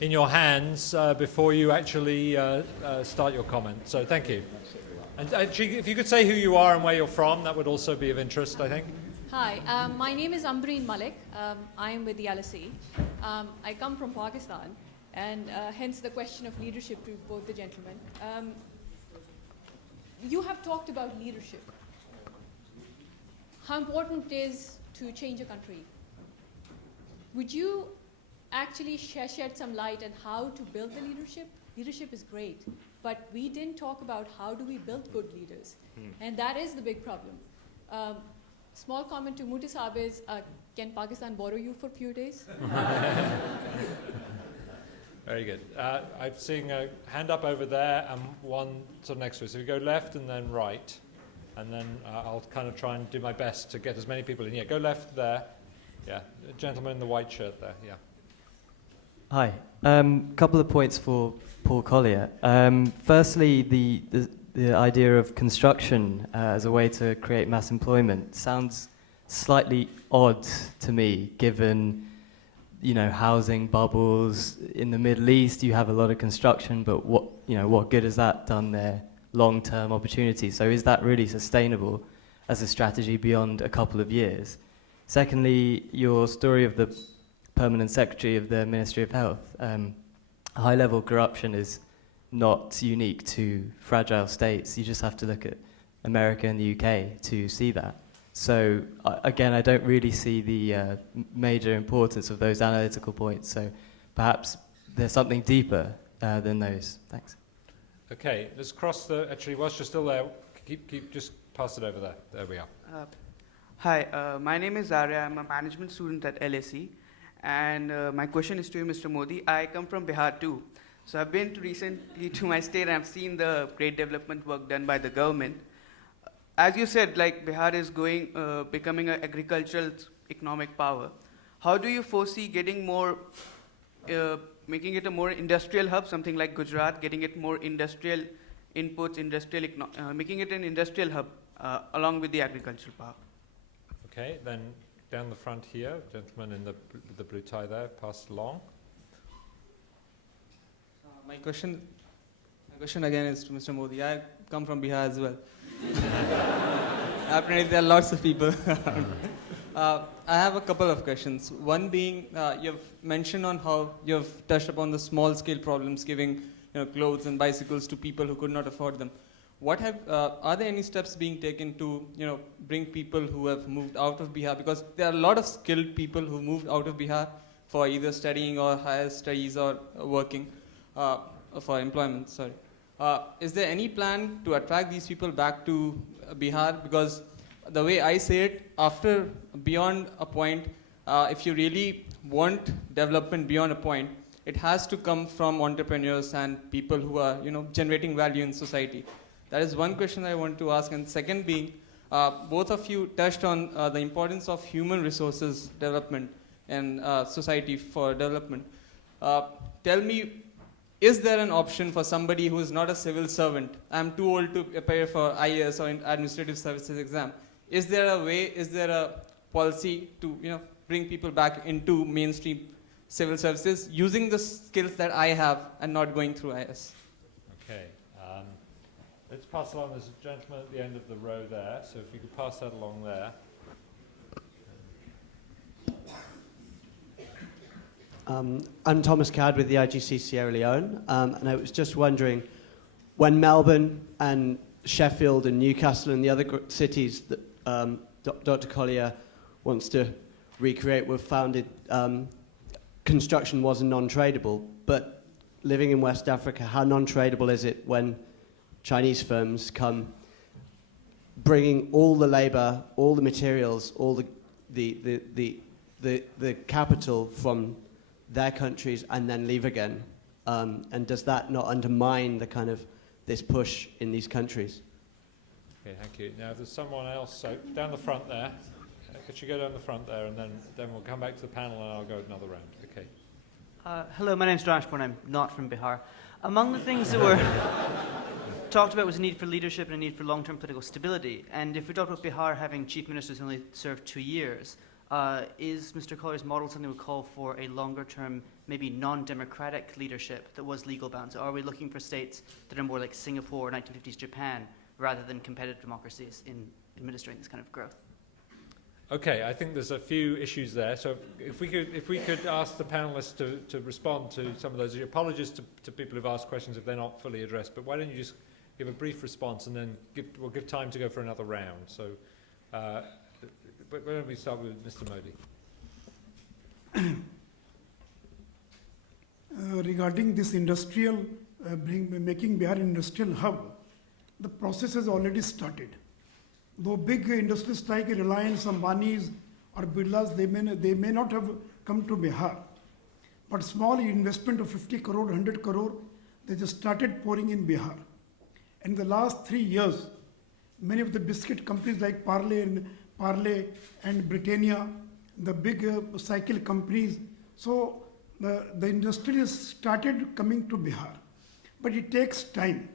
in your hands before you actually start your comment. So thank you. And actually, if you could say who you are and where you're from, that would also be of interest, I think. Hi, my name is Ambreen Malik. I am with the LSE. I come from Pakistan, and hence the question of leadership to both the gentlemen. You have talked about leadership. How important it is to change a country. Would you actually shed some light on how to build the leadership? Leadership is great, but we didn't talk about how do we build good leaders. And that is the big problem. Small comment to Muti Saab is, can Pakistan borrow you for a few days? Very good. I'm seeing a hand up over there and one sort of next to it. So we go left and then right. And then I'll kind of try and do my best to get as many people in. Yeah, go left there. Yeah, the gentleman in the white shirt there. Yeah. Hi. Couple of points for Paul Collier. Firstly, the idea of construction as a way to create mass employment sounds slightly odd to me, given housing bubbles in the Middle East. You have a lot of construction, but what good has that done there? Long-term opportunity. So is that really sustainable as a strategy beyond a couple of years? Secondly, your story of the permanent secretary of the Ministry of Health. High-level corruption is not unique to fragile states. You just have to look at America and the UK to see that. So again, I don't really see the major importance of those analytical points. So perhaps there's something deeper than those. Thanks. Okay, let's cross the. Actually, whilst you're still there, keep just pass it over there. There we are. Hi, my name is Arya. I'm a management student at LSE, and my question is to you, Mr. Modi. I come from Bihar too, so I've been recently to my state and I've seen the great development work done by the government. As you said, like Bihar is becoming an agricultural economic power. How do you foresee getting more? Making it a more industrial hub, something like Gujarat, getting it more industrial inputs, making it an industrial hub along with the agricultural power. Okay, then down the front here, gentleman in the blue tie there, pass it along. My question again is to Mr. Modi. I come from Bihar as well. Apparently there are lots of people. I have a couple of questions. One being, you've mentioned on how you've touched upon the small-scale problems, giving clothes and bicycles to people who could not afford them. Are there any steps being taken to bring people who have moved out of Bihar? Because there are a lot of skilled people who moved out of Bihar for either studying or higher studies or working for employment. Sorry. Is there any plan to attract these people back to Bihar? Because the way I say it, beyond a point, if you really want development beyond a point, it has to come from entrepreneurs and people who are, generating value in society. That is one question I want to ask. And second being, both of you touched on the importance of human resources development and society for development. Tell me, is there an option for somebody who is not a civil servant? I'm too old to prepare for IAS or administrative services exam. Is there a way, is there a policy to bring people back into mainstream civil services using the skills that I have and not going through IS? Okay. Let's pass along. There's a gentleman at the end of the row there, so if you could pass that along there. I'm Thomas Cad with the IGC Sierra Leone, and I was just wondering, when Melbourne and Sheffield and Newcastle and the other cities that Dr. Collier wants to recreate were founded, construction wasn't non-tradable, but living in West Africa, how non-tradable is it when Chinese firms come bringing all the labor, all the materials, all the capital from their countries and then leave again? And does that not undermine the kind of this push in these countries. Okay, thank you. Now, there's someone else, so down the front there. Could you go down the front there, and then we'll come back to the panel, and I'll go another round. Okay. Hello, my name's Rashburn. I'm not from Bihar. Among the things that were talked about was a need for leadership and a need for long-term political stability. And if we talk about Bihar having chief ministers who only served 2 years, is Mr. Collier's model something we call for a longer-term, maybe non-democratic leadership that was legal bound? So are we looking for states that are more like Singapore or 1950s Japan rather than competitive democracies in administering this kind of growth? Okay, I think there's a few issues there. So if we could ask the panelists to respond to some of those. Apologies to people who've asked questions if they're not fully addressed, but why don't you just give a brief response, and then we'll give time to go for another round. So why don't we start with Mr. Modi? Regarding this industrial, making Bihar an industrial hub, the process has already started. Though big industries like Reliance, Ambani's or Birla's, they may not have come to Bihar. But small investment of 50 crore, 100 crore, they just started pouring in Bihar. In the last 3 years, many of the biscuit companies like Parle and Britannia, the big cycle companies, so the industry has started coming to Bihar. But it takes time.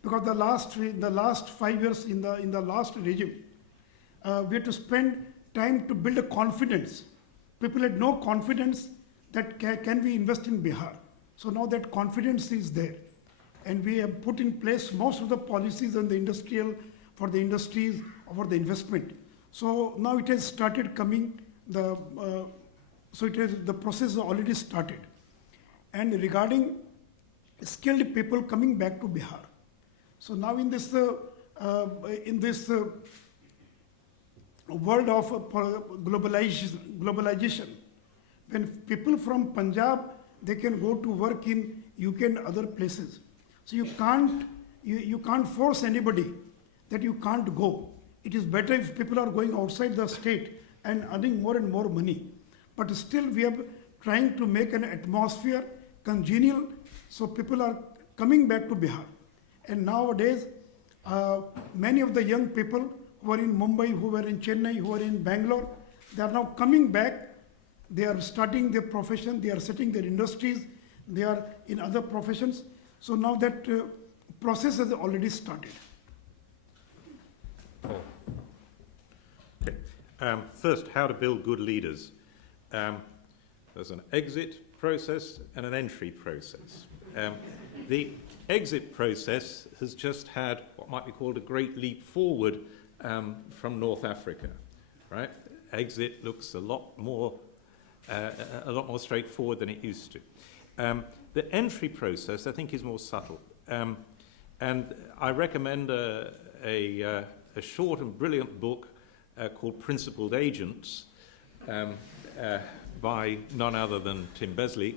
Because the last 5 years in the last regime, we had to spend time to build a confidence. People had no confidence that can we invest in Bihar. So now that confidence is there, and we have put in place most of the policies on the industrial for the industries or for the investment. So now it has started coming. The process has already started. And regarding skilled people coming back to Bihar. So now in this world of globalization, when people from Punjab, they can go to work in UK and other places. So you can't force anybody that you can't go. It is better if people are going outside the state and earning more and more money. But still we are trying to make an atmosphere congenial, so people are coming back to Bihar. And nowadays, many of the young people who are in Mumbai, who are in Chennai, who are in Bangalore, they are now coming back. They are starting their profession, they are setting their industries, they are in other professions. So now that process has already started. Paul. Okay. First, how to build good leaders. There's an exit process and an entry process. The exit process has just had what might be called a great leap forward from North Africa, right? Exit looks a lot more straightforward than it used to. The entry process, I think, is more subtle, and I recommend a short and brilliant book called Principled Agents by none other than Tim Besley.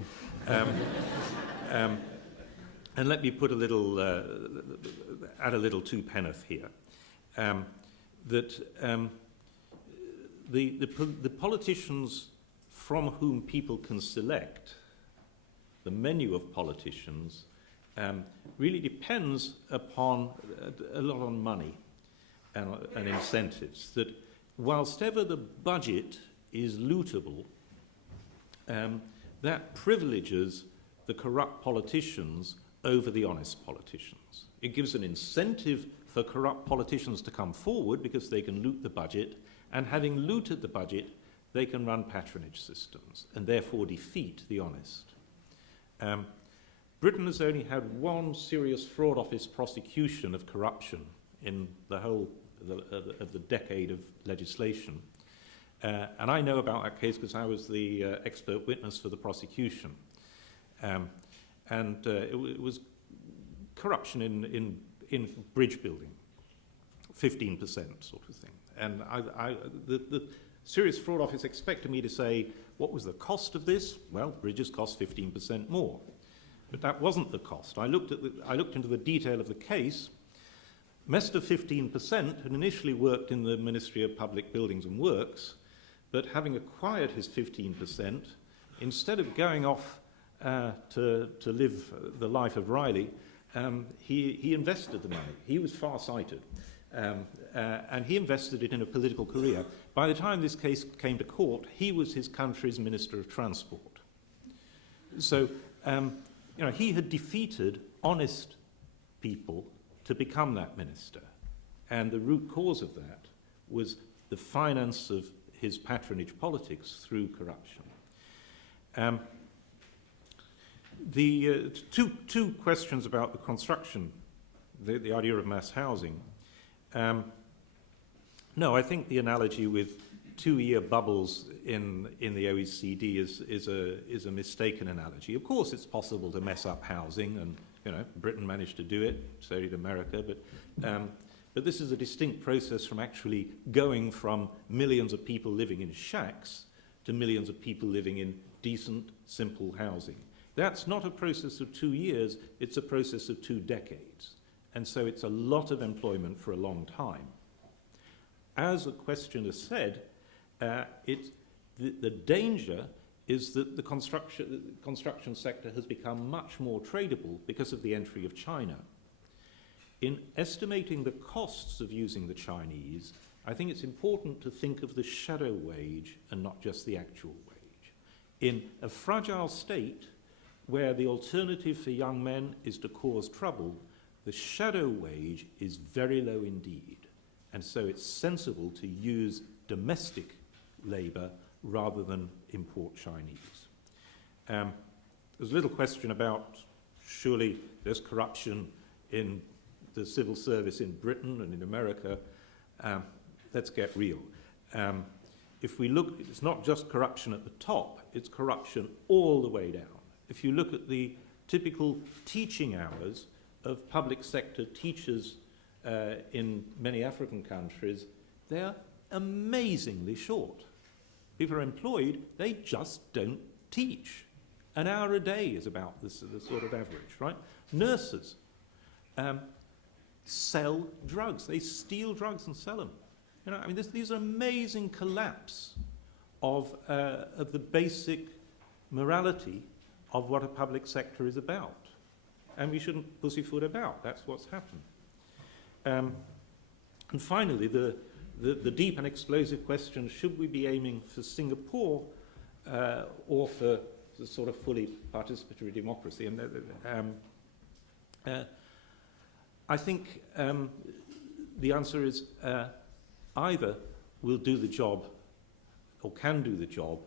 And let me put add a little two-penneth here. The politicians from whom people can select, the menu of politicians, really depends upon a lot on money and incentives. That whilst ever the budget is lootable, that privileges the corrupt politicians over the honest politicians. It gives an incentive for corrupt politicians to come forward because they can loot the budget, and having looted the budget, they can run patronage systems and therefore defeat the honest. Britain has only had one serious fraud office prosecution of corruption in the whole of the decade of legislation. And I know about that case because I was the expert witness for the prosecution. It was corruption in bridge building, 15% sort of thing. And the Serious Fraud Office expected me to say, what was the cost of this? Well, bridges cost 15% more. But that wasn't the cost. I looked into the detail of the case. Mester 15% had initially worked in the Ministry of Public Buildings and Works, but having acquired his 15%, instead of going off to live the life of Riley, he invested the money. He was far-sighted. And he invested it in a political career. By the time this case came to court, he was his country's Minister of Transport. So, he had defeated honest people to become that minister. And the root cause of that was the finance of his patronage politics through corruption. The two questions about the construction, the idea of mass housing. No, I think the analogy with 2-year bubbles in the OECD is a mistaken analogy. Of course, it's possible to mess up housing, and Britain managed to do it, so did America. But this is a distinct process from actually going from millions of people living in shacks to millions of people living in decent, simple housing. That's not a process of 2 years, it's a process of 2 decades. And so it's a lot of employment for a long time. As a questioner said, the danger is that the construction sector has become much more tradable because of the entry of China. In estimating the costs of using the Chinese, I think it's important to think of the shadow wage and not just the actual wage. In a fragile state where the alternative for young men is to cause trouble, the shadow wage is very low indeed. And so it's sensible to use domestic labour rather than import Chinese. There's a little question about surely there's corruption in the civil service in Britain and in America. Let's get real. If we look, it's not just corruption at the top, it's corruption all the way down. If you look at the typical teaching hours of public sector teachers in many African countries, they're amazingly short. People are employed, they just don't teach. An hour a day is about the sort of average, right? Nurses sell drugs. They steal drugs and sell them. These are amazing collapse of the basic morality of what a public sector is about. And we shouldn't pussyfoot about. That's what's happened. And finally, the deep and explosive question, should we be aiming for Singapore or for the sort of fully participatory democracy? And I think the answer is either we'll do the job or can do the job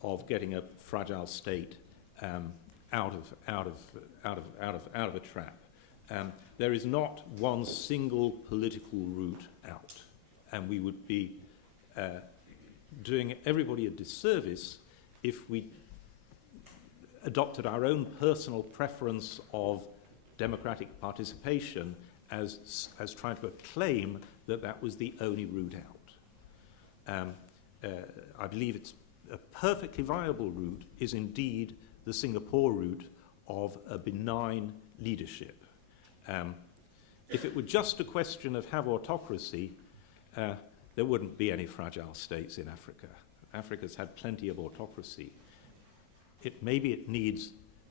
of getting a fragile state out of a trap. There is not one single political route out, and we would be doing everybody a disservice if we adopted our own personal preference of democratic participation as trying to claim that was the only route out. I believe it's a perfectly viable route is indeed the Singapore route of a benign leadership. If it were just a question of have autocracy, there wouldn't be any fragile states in Africa. Africa's had plenty of autocracy. Maybe it needs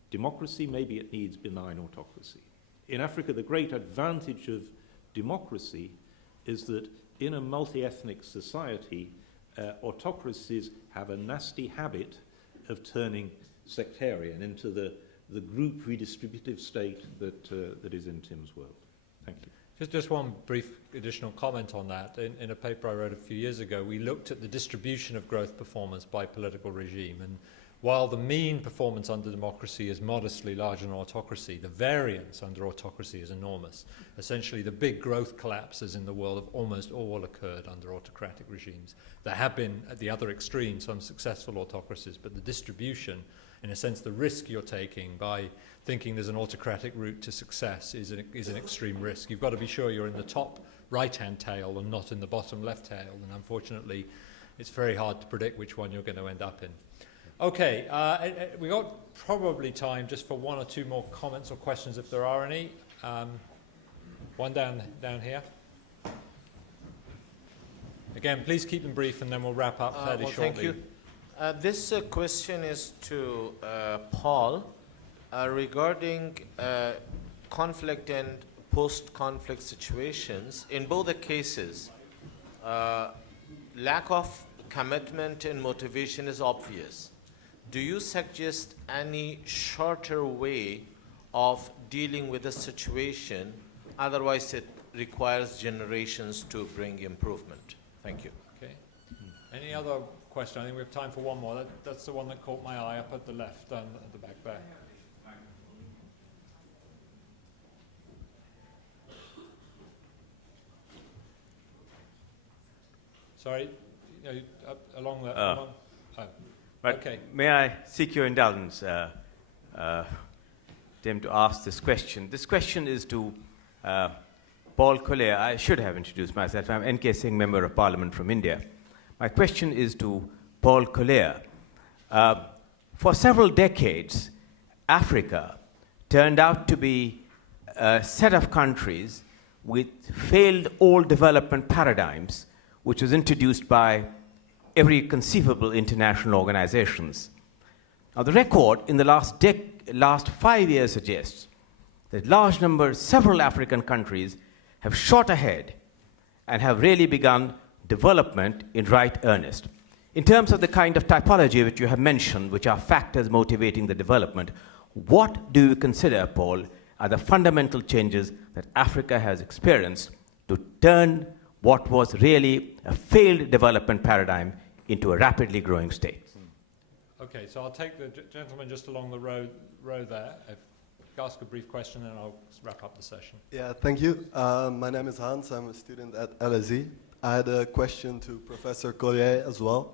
democracy, maybe it needs benign autocracy. In Africa, the great advantage of democracy is that in a multi-ethnic society, autocracies have a nasty habit of turning sectarian into the group redistributive state that is in Tim's world. Thank you. Just one brief additional comment on that. In a paper I wrote a few years ago, we looked at the distribution of growth performance by political regime. And while the mean performance under democracy is modestly larger than autocracy, the variance under autocracy is enormous. Essentially, the big growth collapses in the world have almost all occurred under autocratic regimes. There have been, at the other extreme, some successful autocracies, but the distribution, in a sense, the risk you're taking by thinking there's an autocratic route to success is an extreme risk. You've got to be sure you're in the top right-hand tail and not in the bottom left tail, and unfortunately, it's very hard to predict which one you're going to end up in. Okay, we got probably time just for one or two more comments or questions if there are any. One down here. Again, please keep them brief and then we'll wrap up fairly shortly. Thank you. This question is to Paul regarding conflict and post-conflict situations, in both the cases, lack of commitment and motivation is obvious. Do you suggest any shorter way of dealing with the situation? Otherwise, it requires generations to bring improvement. Thank you. Okay. Any other question? I think we have time for one more. That's the one that caught my eye up at the left and at the back there. Sorry, up along the. Right. Okay. May I seek your indulgence, Tim, to ask this question? This question is to Paul Collier. I should have introduced myself. I'm N.K. Singh, Member of Parliament from India. My question is to Paul Collier. For several decades, Africa turned out to be a set of countries with failed old development paradigms, which was introduced by every conceivable international organizations. Now, the record in the last 5 years suggests that several African countries have shot ahead and have really begun development in right earnest. In terms of the kind of typology which you have mentioned, which are factors motivating the development, what do you consider, Paul, are the fundamental changes that Africa has experienced to turn what was really a failed development paradigm into a rapidly growing state? Okay, so I'll take the gentleman just along the row there. Ask a brief question and I'll wrap up the session. Yeah, thank you. My name is Hans. I'm a student at LSE. I had a question to Professor Collier as well.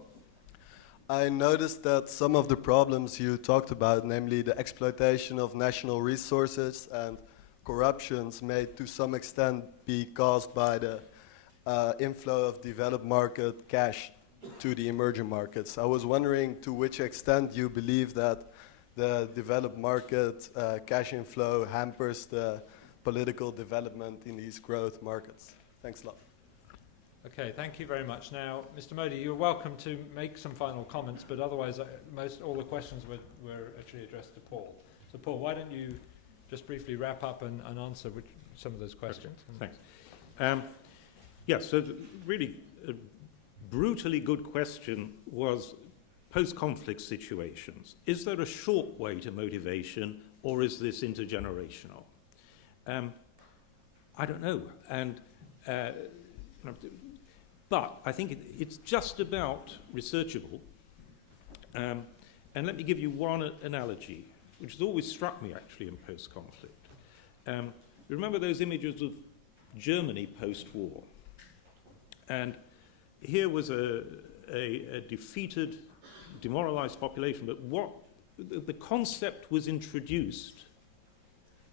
I noticed that some of the problems you talked about, namely the exploitation of national resources and corruptions, may to some extent be caused by the inflow of developed market cash to the emerging markets. I was wondering to which extent you believe that the developed market cash inflow hampers the political development in these growth markets. Thanks a lot. Okay, thank you very much. Now, Mr. Modi, you're welcome to make some final comments, but otherwise all the questions were actually addressed to Paul. So Paul, why don't you just briefly wrap up and answer some of those questions? Okay, thanks. Yes, so really a brutally good question was post-conflict situations. Is there a short way to motivation, or is this intergenerational? I don't know. And but I think it's just about researchable. And let me give you one analogy, which has always struck me actually in post-conflict. Remember those images of Germany post-war? And here was a defeated, demoralized population, but what the concept was introduced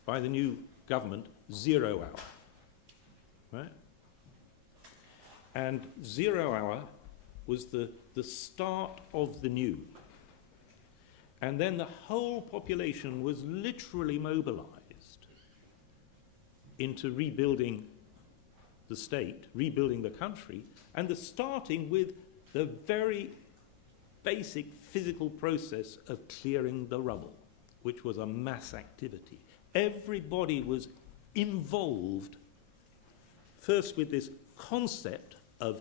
by the new government, 0 hour, right? And 0 hour was the start of the new. And then the whole population was literally mobilized into rebuilding the state, rebuilding the country, and starting with the very basic physical process of clearing the rubble, which was a mass activity. Everybody was involved, first with this concept of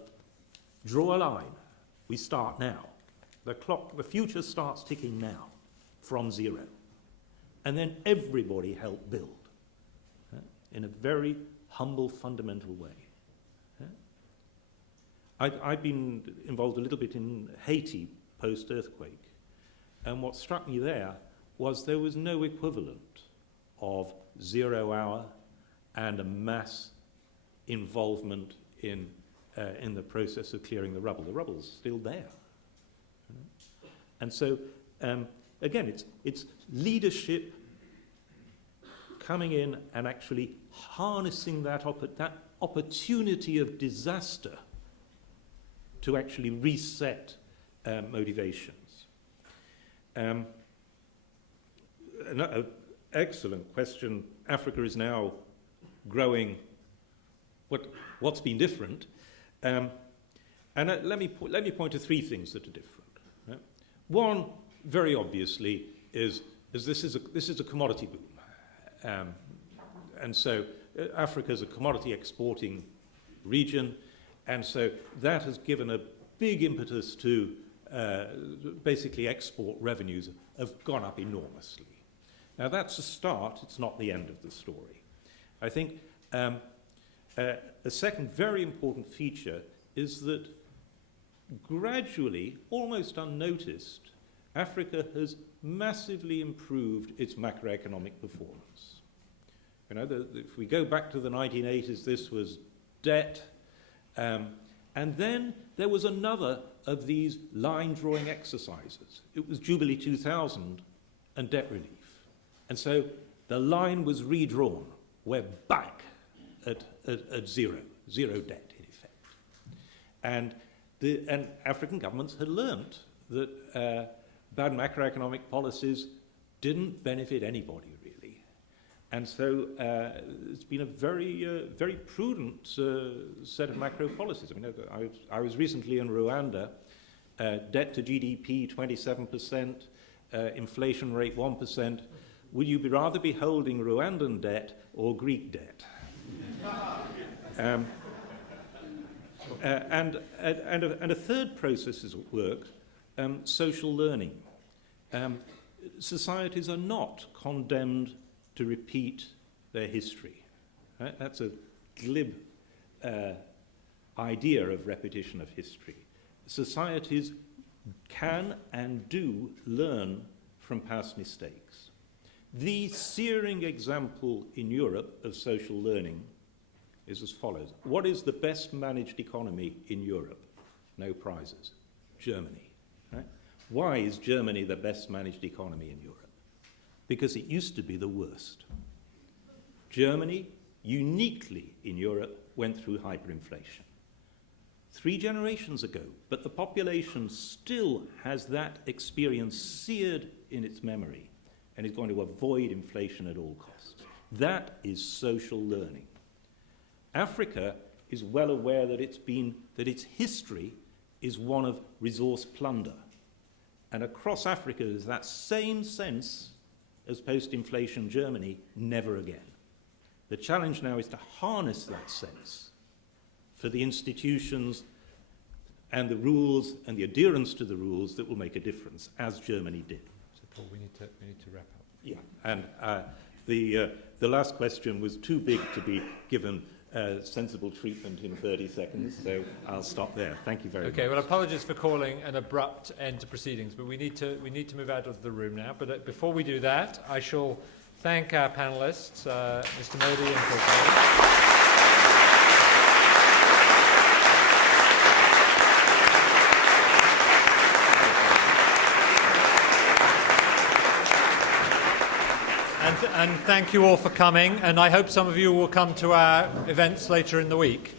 draw a line. We start now. The future starts ticking now from 0. And then everybody helped build in a very humble, fundamental way. I've been involved a little bit in Haiti post-earthquake, and what struck me there was no equivalent of 0 hour and a mass involvement in the process of clearing the rubble. The rubble's still there. And so, again, it's leadership coming in and actually harnessing that opportunity of disaster to actually reset motivations. An excellent question. Africa is now growing. What's been different? And let me point to 3 things that are different. Right? One, very obviously, is this is a commodity boom. And so Africa is a commodity exporting region, and so that has given a big impetus to basically export revenues have gone up enormously. Now that's a start, it's not the end of the story. I think a second very important feature is that gradually, almost unnoticed, Africa has massively improved its macroeconomic performance. You know, if we go back to the 1980s, this was debt, and then there was another of these line-drawing exercises. It was Jubilee 2000 and debt relief. And so the line was redrawn. We're back at zero debt, in effect. And African governments had learnt that bad macroeconomic policies didn't benefit anybody, really. And so it's been a very prudent set of macro policies. I mean, I was recently in Rwanda, debt to GDP 27%, inflation rate 1%. Would you rather be holding Rwandan debt or Greek debt? And a third process is at work, social learning. Societies are not condemned to repeat their history. Right? That's a glib idea of repetition of history. Societies can and do learn from past mistakes. The searing example in Europe of social learning is as follows. What is the best managed economy in Europe? No prizes. Germany. Right? Why is Germany the best managed economy in Europe? Because it used to be the worst. Germany, uniquely in Europe, went through hyperinflation 3 generations ago, but the population still has that experience seared in its memory and is going to avoid inflation at all costs. That is social learning. Africa is well aware that its history is one of resource plunder. And across Africa is that same sense as post-inflation Germany, never again. The challenge now is to harness that sense for the institutions and the rules and the adherence to the rules that will make a difference, as Germany did. So Paul, we need to wrap up. Yeah, and the last question was too big to be given sensible treatment in 30 seconds, so I'll stop there. Thank you very much. Okay, well, apologies for calling an abrupt end to proceedings, but we need to move out of the room now. But before we do that, I shall thank our panelists, Mr. Modi and Collier. And thank you all for coming, and I hope some of you will come to our events later in the week.